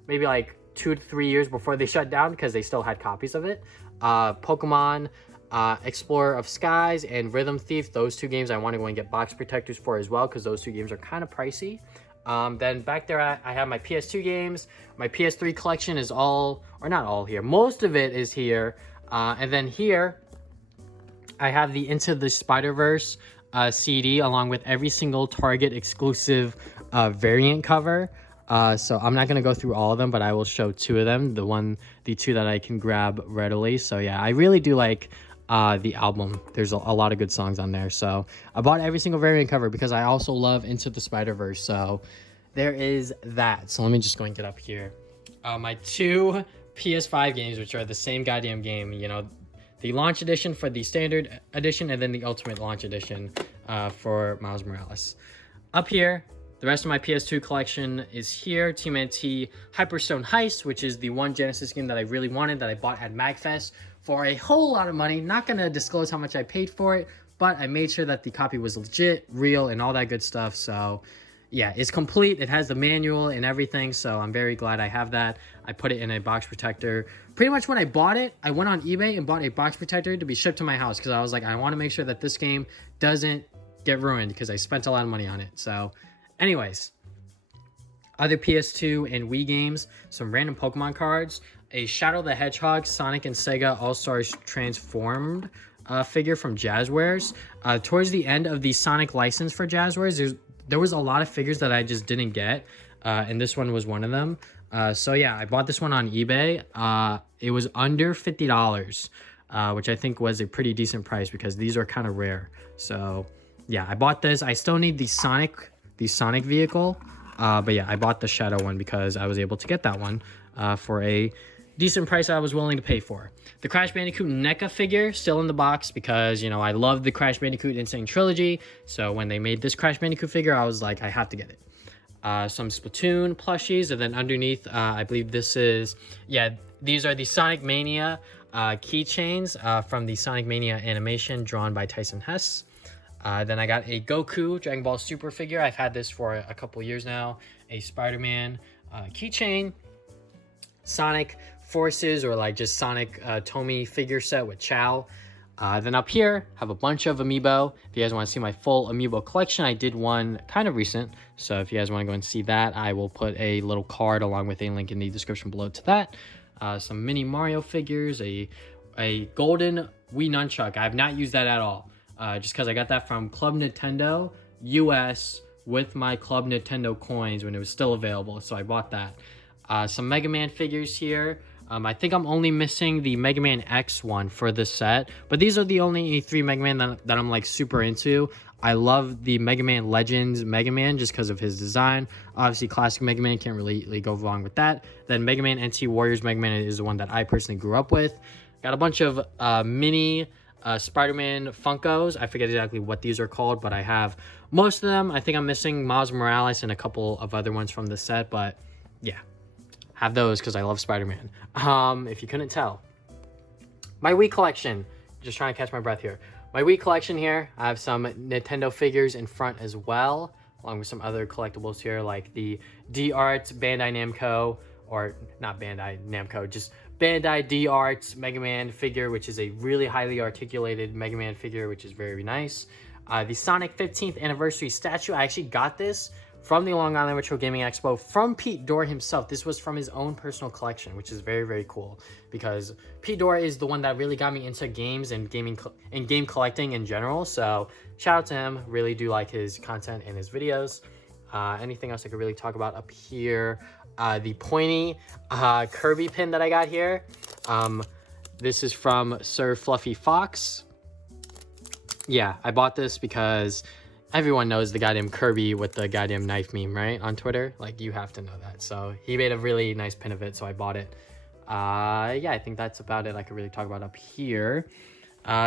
maybe like 2 to 3 years before they shut down because they still had copies of it. Pokemon Explorer of Skies and Rhythm Thief, those two games I want to go and get box protectors for as well, because those two games are kind of pricey. Then back there I have my PS2 games. My PS3 collection is all, or not all here, most of it is here. And then here I have the Into the Spider-Verse CD along with every single Target exclusive variant cover. So I'm not going to go through all of them, but I will show 2 of them, the 2 that I can grab readily. So yeah, I really do like the album. There's a lot of good songs on there. So I bought every single variant cover because I also love Into the Spider-Verse. So there is that. So let me just go and get up here. My 2 PS5 games, which are the same goddamn game, you know, the launch edition for the standard edition and then the ultimate launch edition for Miles Morales. Up here, the rest of my PS2 collection is here. TMNT Hyperstone Heist, which is the one Genesis game that I really wanted, that I bought at MagFest for a whole lot of money. Not going to disclose how much I paid for it, but I made sure that the copy was legit, real, and all that good stuff. So yeah, it's complete. It has the manual and everything, so I'm very glad I have that. I put it in a box protector. Pretty much when I bought it, I went on eBay and bought a box protector to be shipped to my house because I was like, I want to make sure that this game doesn't get ruined because I spent a lot of money on it. So anyways, other PS2 and Wii games, some random Pokemon cards, a Shadow the Hedgehog, Sonic and Sega All-Stars Transformed figure from Jazzwares. Towards the end of the Sonic license for Jazzwares, there was a lot of figures that I just didn't get, and this one was one of them. So yeah, I bought this one on eBay. It was under $50, which I think was a pretty decent price because these are kind of rare. So yeah, I bought this. I still need the Sonic vehicle, but yeah, I bought the Shadow one because I was able to get that one for a decent price I was willing to pay for. The Crash Bandicoot NECA figure still in the box because, you know, I love the Crash Bandicoot Insane Trilogy. So when they made this Crash Bandicoot figure, I was like, I have to get it. Some Splatoon plushies, and then underneath, I believe this is, yeah, these are the Sonic Mania keychains from the Sonic Mania animation drawn by Tyson Hess. Then I got a Goku Dragon Ball Super figure. I've had this for a couple years now. A Spider-Man keychain. Sonic Forces, or like just Sonic Tomy figure set with Chow. Then up here, have a bunch of amiibo. If you guys want to see my full amiibo collection, I did one kind of recent. So if you guys want to go and see that, I will put a little card along with a link in the description below to that. Some mini Mario figures, a golden Wii Nunchuck. I have not used that at all. Just because I got that from Club Nintendo US with my Club Nintendo coins when it was still available. So I bought that. Some Mega Man figures here. I think I'm only missing the Mega Man X one for this set, but these are the only 3 Mega Man that I'm like super into. I love the Mega Man Legends Mega Man just because of his design. Obviously, classic Mega Man, can't really go wrong with that. Then Mega Man NT Warriors Mega Man is the one that I personally grew up with. Got a bunch of mini Spider-Man Funkos. I forget exactly what these are called, but I have most of them. I think I'm missing Miles Morales and a couple of other ones from the set, but yeah. Have those because I love Spider-Man. If you couldn't tell. My Wii collection. Just trying to catch my breath here. My Wii collection here. I have some Nintendo figures in front as well, along with some other collectibles here, like the D-Arts Bandai Namco, or not Bandai Namco, just Bandai D-Arts Mega Man figure, which is a really highly articulated Mega Man figure, which is very nice. The Sonic 15th anniversary statue. I actually got this from the Long Island Retro Gaming Expo from Pete Dorr himself. This was from his own personal collection, which is very cool, because Pete Dorr is the one that really got me into games and gaming and game collecting in general. So shout out to him. Really do like his content and his videos. Anything else I could really talk about up here? The pointy Kirby pin that I got here. This is from Sir Fluffy Fox. Yeah, I bought this because everyone knows the goddamn Kirby with the goddamn knife meme, right? On Twitter. Like, you have to know that. So he made a really nice pin of it, so I bought it. Yeah, I think that's about it I could really talk about up here.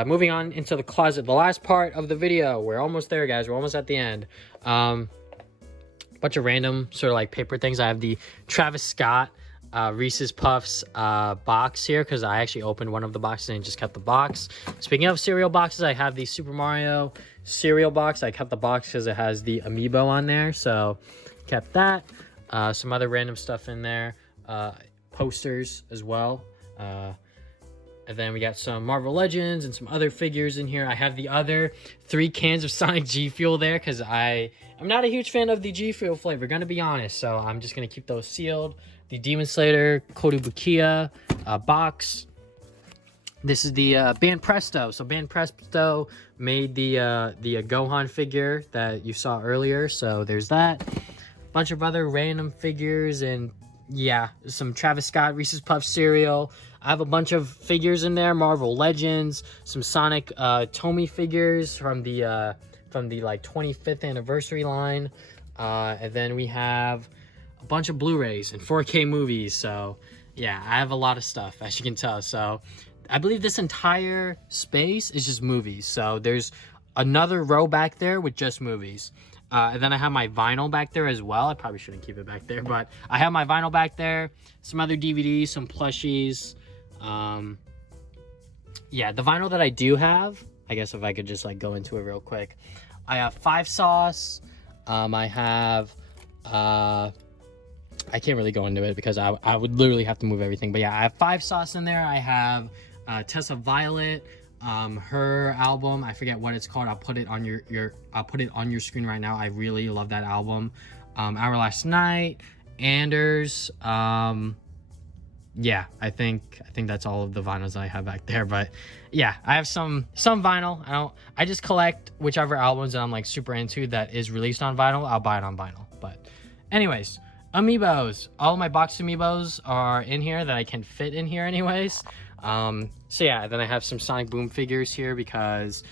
Moving on into the closet, the last part of the video. We're almost there, guys. We're almost at the end. Bunch of random sort of like paper things. I have the Travis Scott Reese's Puffs box here because I actually opened one of the boxes and just kept the box. Speaking of cereal boxes, I have the Super Mario cereal box. I kept the box because it has the amiibo on there, so kept that. Some other random stuff in there, posters as well. And then we got some Marvel Legends and some other figures in here. I have the other 3 cans of Sonic G Fuel there because I'm not a huge fan of the G Fuel flavor, gonna be honest. So I'm just gonna keep those sealed. The Demon Slayer Kotobukiya box. This is the Band Presto. So Band Presto made the Gohan figure that you saw earlier. So there's that. Bunch of other random figures and yeah, some Travis Scott Reese's Puff cereal. I have a bunch of figures in there, Marvel Legends, some Sonic Tomy figures from the like 25th anniversary line, and then we have a bunch of Blu-rays and 4K movies. So yeah, I have a lot of stuff, as you can tell. So I believe this entire space is just movies. So there's another row back there with just movies. And then I have my vinyl back there as well. I probably shouldn't keep it back there, but I have my vinyl back there, some other DVDs, some plushies. Yeah, the vinyl that I do have, I guess if I could just like go into it real quick. I have 5 Sauce. I have, I can't really go into it because I would literally have to move everything. But yeah, I have 5 Sauce in there. I have Tessa Violet. Her album, I forget what it's called. I'll put it on I'll put it on your screen right now. I really love that album. Our Last Night, Anders. Yeah, I think that's all of the vinyls I have back there. But yeah, I have some vinyl. I just collect whichever albums that I'm like super into that is released on vinyl. I'll buy it on vinyl. But anyways, amiibos. All of my box amiibos are in here that I can fit in here anyways. So yeah, then I have some Sonic Boom figures here because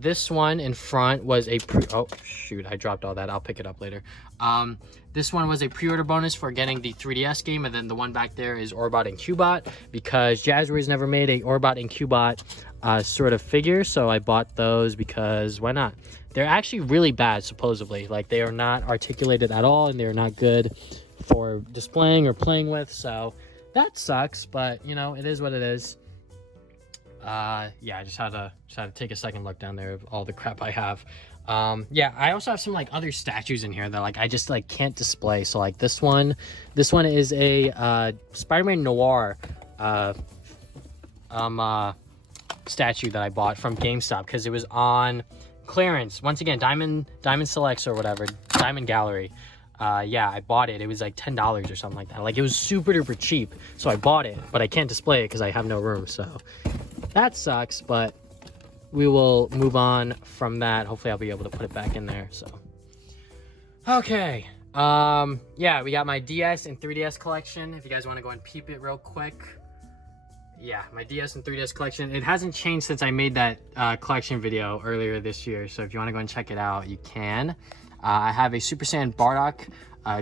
This one in front was a oh shoot, I dropped all that. I'll pick it up later. This one was a pre-order bonus for getting the 3DS game, and then the one back there is Orbot and Cubot, because Jazzwares never made a Orbot and Cubot sort of figure, so I bought those because why not? They're actually really bad, supposedly. Like, they are not articulated at all, and they're not good for displaying or playing with, so that sucks, but you know, it is what it is. Yeah, I just had to take a second look down there of all the crap I have. Yeah, I also have some like other statues in here that like I just like can't display. So like this one is a Spider-Man Noir statue that I bought from GameStop because it was on clearance. Once again, Diamond Selects or whatever, Diamond Gallery. Yeah, I bought it. It was like $10 or something like that. Like, it was super duper cheap, so I bought it, but I can't display it because I have no room. So that sucks, but we will move on from that. Hopefully I'll be able to put it back in there. So okay, yeah, we got my DS and 3DS collection. If you guys want to go and peep it real quick. Yeah, my DS and 3DS collection. It hasn't changed since I made that collection video earlier this year, so if you want to go and check it out, you can. I have a Super Saiyan Bardock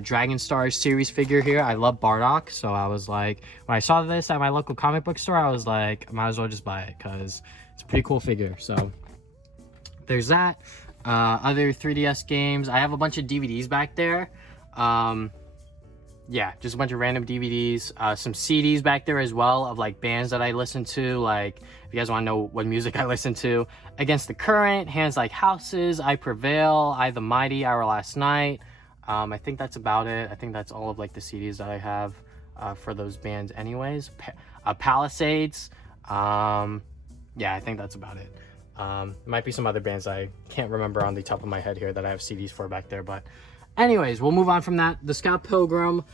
Dragon Stars series figure here. I love Bardock, so I was like, when I saw this at my local comic book store, I was like, I might as well just buy it because it's a pretty cool figure. So there's that. Other 3DS games. I have a bunch of DVDs back there. Yeah, just a bunch of random DVDs, some CDs back there as well of like bands that I listen to. Like, if you guys want to know what music I listen to: Against the Current, Hands Like Houses, I Prevail, I the Mighty, Our Last Night. I think that's about it. I think that's all of like the CDs that I have for those bands anyways. Palisades. Yeah, I think that's about it. Might be some other bands I can't remember on the top of my head here that I have CDs for back there, but anyways, we'll move on from that. The Scott Pilgrim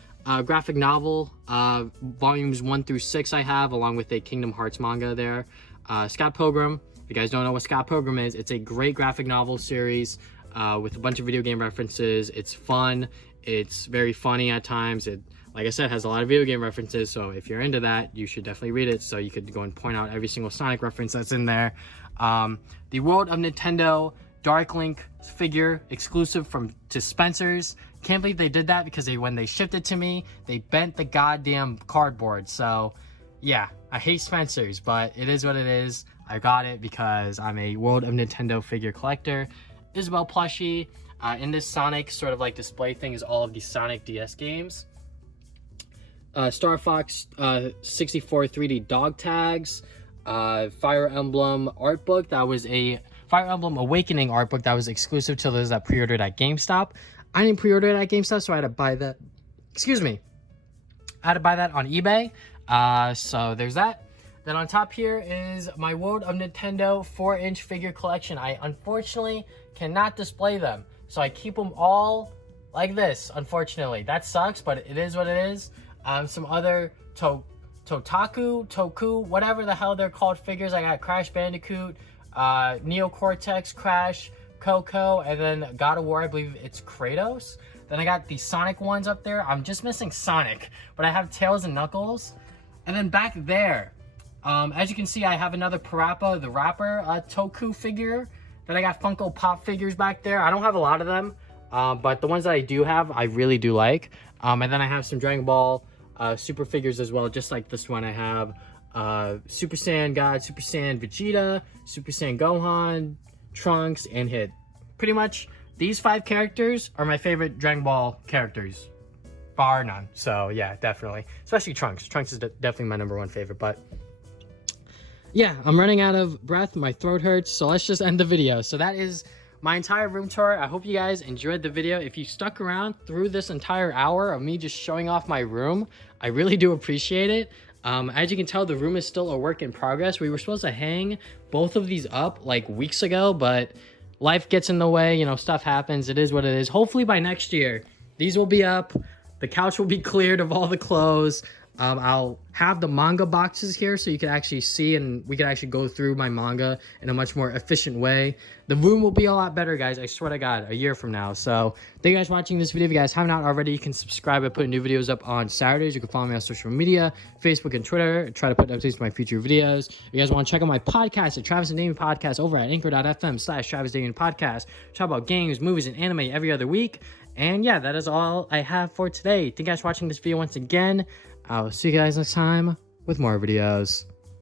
graphic novel, volumes 1 through 6 I have, along with a Kingdom Hearts manga there. Scott Pilgrim, if you guys don't know what Scott Pilgrim is, it's a great graphic novel series with a bunch of video game references. It's fun. It's very funny at times. It, like I said, has a lot of video game references, so if you're into that, you should definitely read it, so you could go and point out every single Sonic reference that's in there. The World of Nintendo Dark Link figure, exclusive to Spencer's. Can't believe they did that, because when they shipped it to me, they bent the goddamn cardboard. So yeah, I hate Spencer's, but it is what it is. I got it because I'm a World of Nintendo figure collector. Isabelle plushie. In this Sonic sort of like display thing is all of the Sonic DS games. Star Fox 64 3D dog tags. Fire Emblem art book. That was a Fire Emblem Awakening art book that was exclusive to those that pre-ordered at GameStop. I didn't pre-order it at GameStop, so I had to buy that. Excuse me. I had to buy that on eBay. So there's that. Then on top here is my World of Nintendo 4-inch figure collection. I unfortunately cannot display them, so I keep them all like this, unfortunately. That sucks, but it is what it is. Some other Toku, whatever the hell they're called figures. I got Crash Bandicoot, Neo Cortex, Crash, Coco, and then God of War, I believe it's Kratos. Then I got the Sonic ones up there. I'm just missing Sonic, but I have Tails and Knuckles. And then back there, as you can see, I have another Parappa the Rapper Toku figure. Then I got Funko Pop figures back there. I don't have a lot of them, but the ones that I do have, I really do like. And then I have some Dragon Ball Super figures as well, just like this one. I have Super Saiyan God, Super Saiyan Vegeta, Super Saiyan Gohan, Trunks, and Hit. Pretty much these 5 characters are my favorite Dragon Ball characters, bar none. So yeah, definitely, especially Trunks. Trunks is definitely my #1 favorite. But yeah, I'm running out of breath, my throat hurts, so let's just end the video. So that is my entire room tour. I hope you guys enjoyed the video. If you stuck around through this entire hour of me just showing off my room, I really do appreciate it. As you can tell, the room is still a work in progress. We were supposed to hang both of these up like weeks ago, but life gets in the way, you know, stuff happens. It is what it is. Hopefully by next year, these will be up. The couch will be cleared of all the clothes. I'll have the manga boxes here so you can actually see and we can actually go through my manga in a much more efficient way. The room will be a lot better, guys. I swear to God, a year from now. So thank you guys for watching this video. If you guys haven't already, you can subscribe. I put new videos up on Saturdays. You can follow me on social media, Facebook and Twitter. I try to put updates to my future videos. If you guys want to check out my podcast, the Travis and Damien podcast, over at anchor.fm/Travis Damien podcast. Talk about games, movies, and anime every other week. And yeah, that is all I have for today. Thank you guys for watching this video once again. I'll see you guys next time with more videos.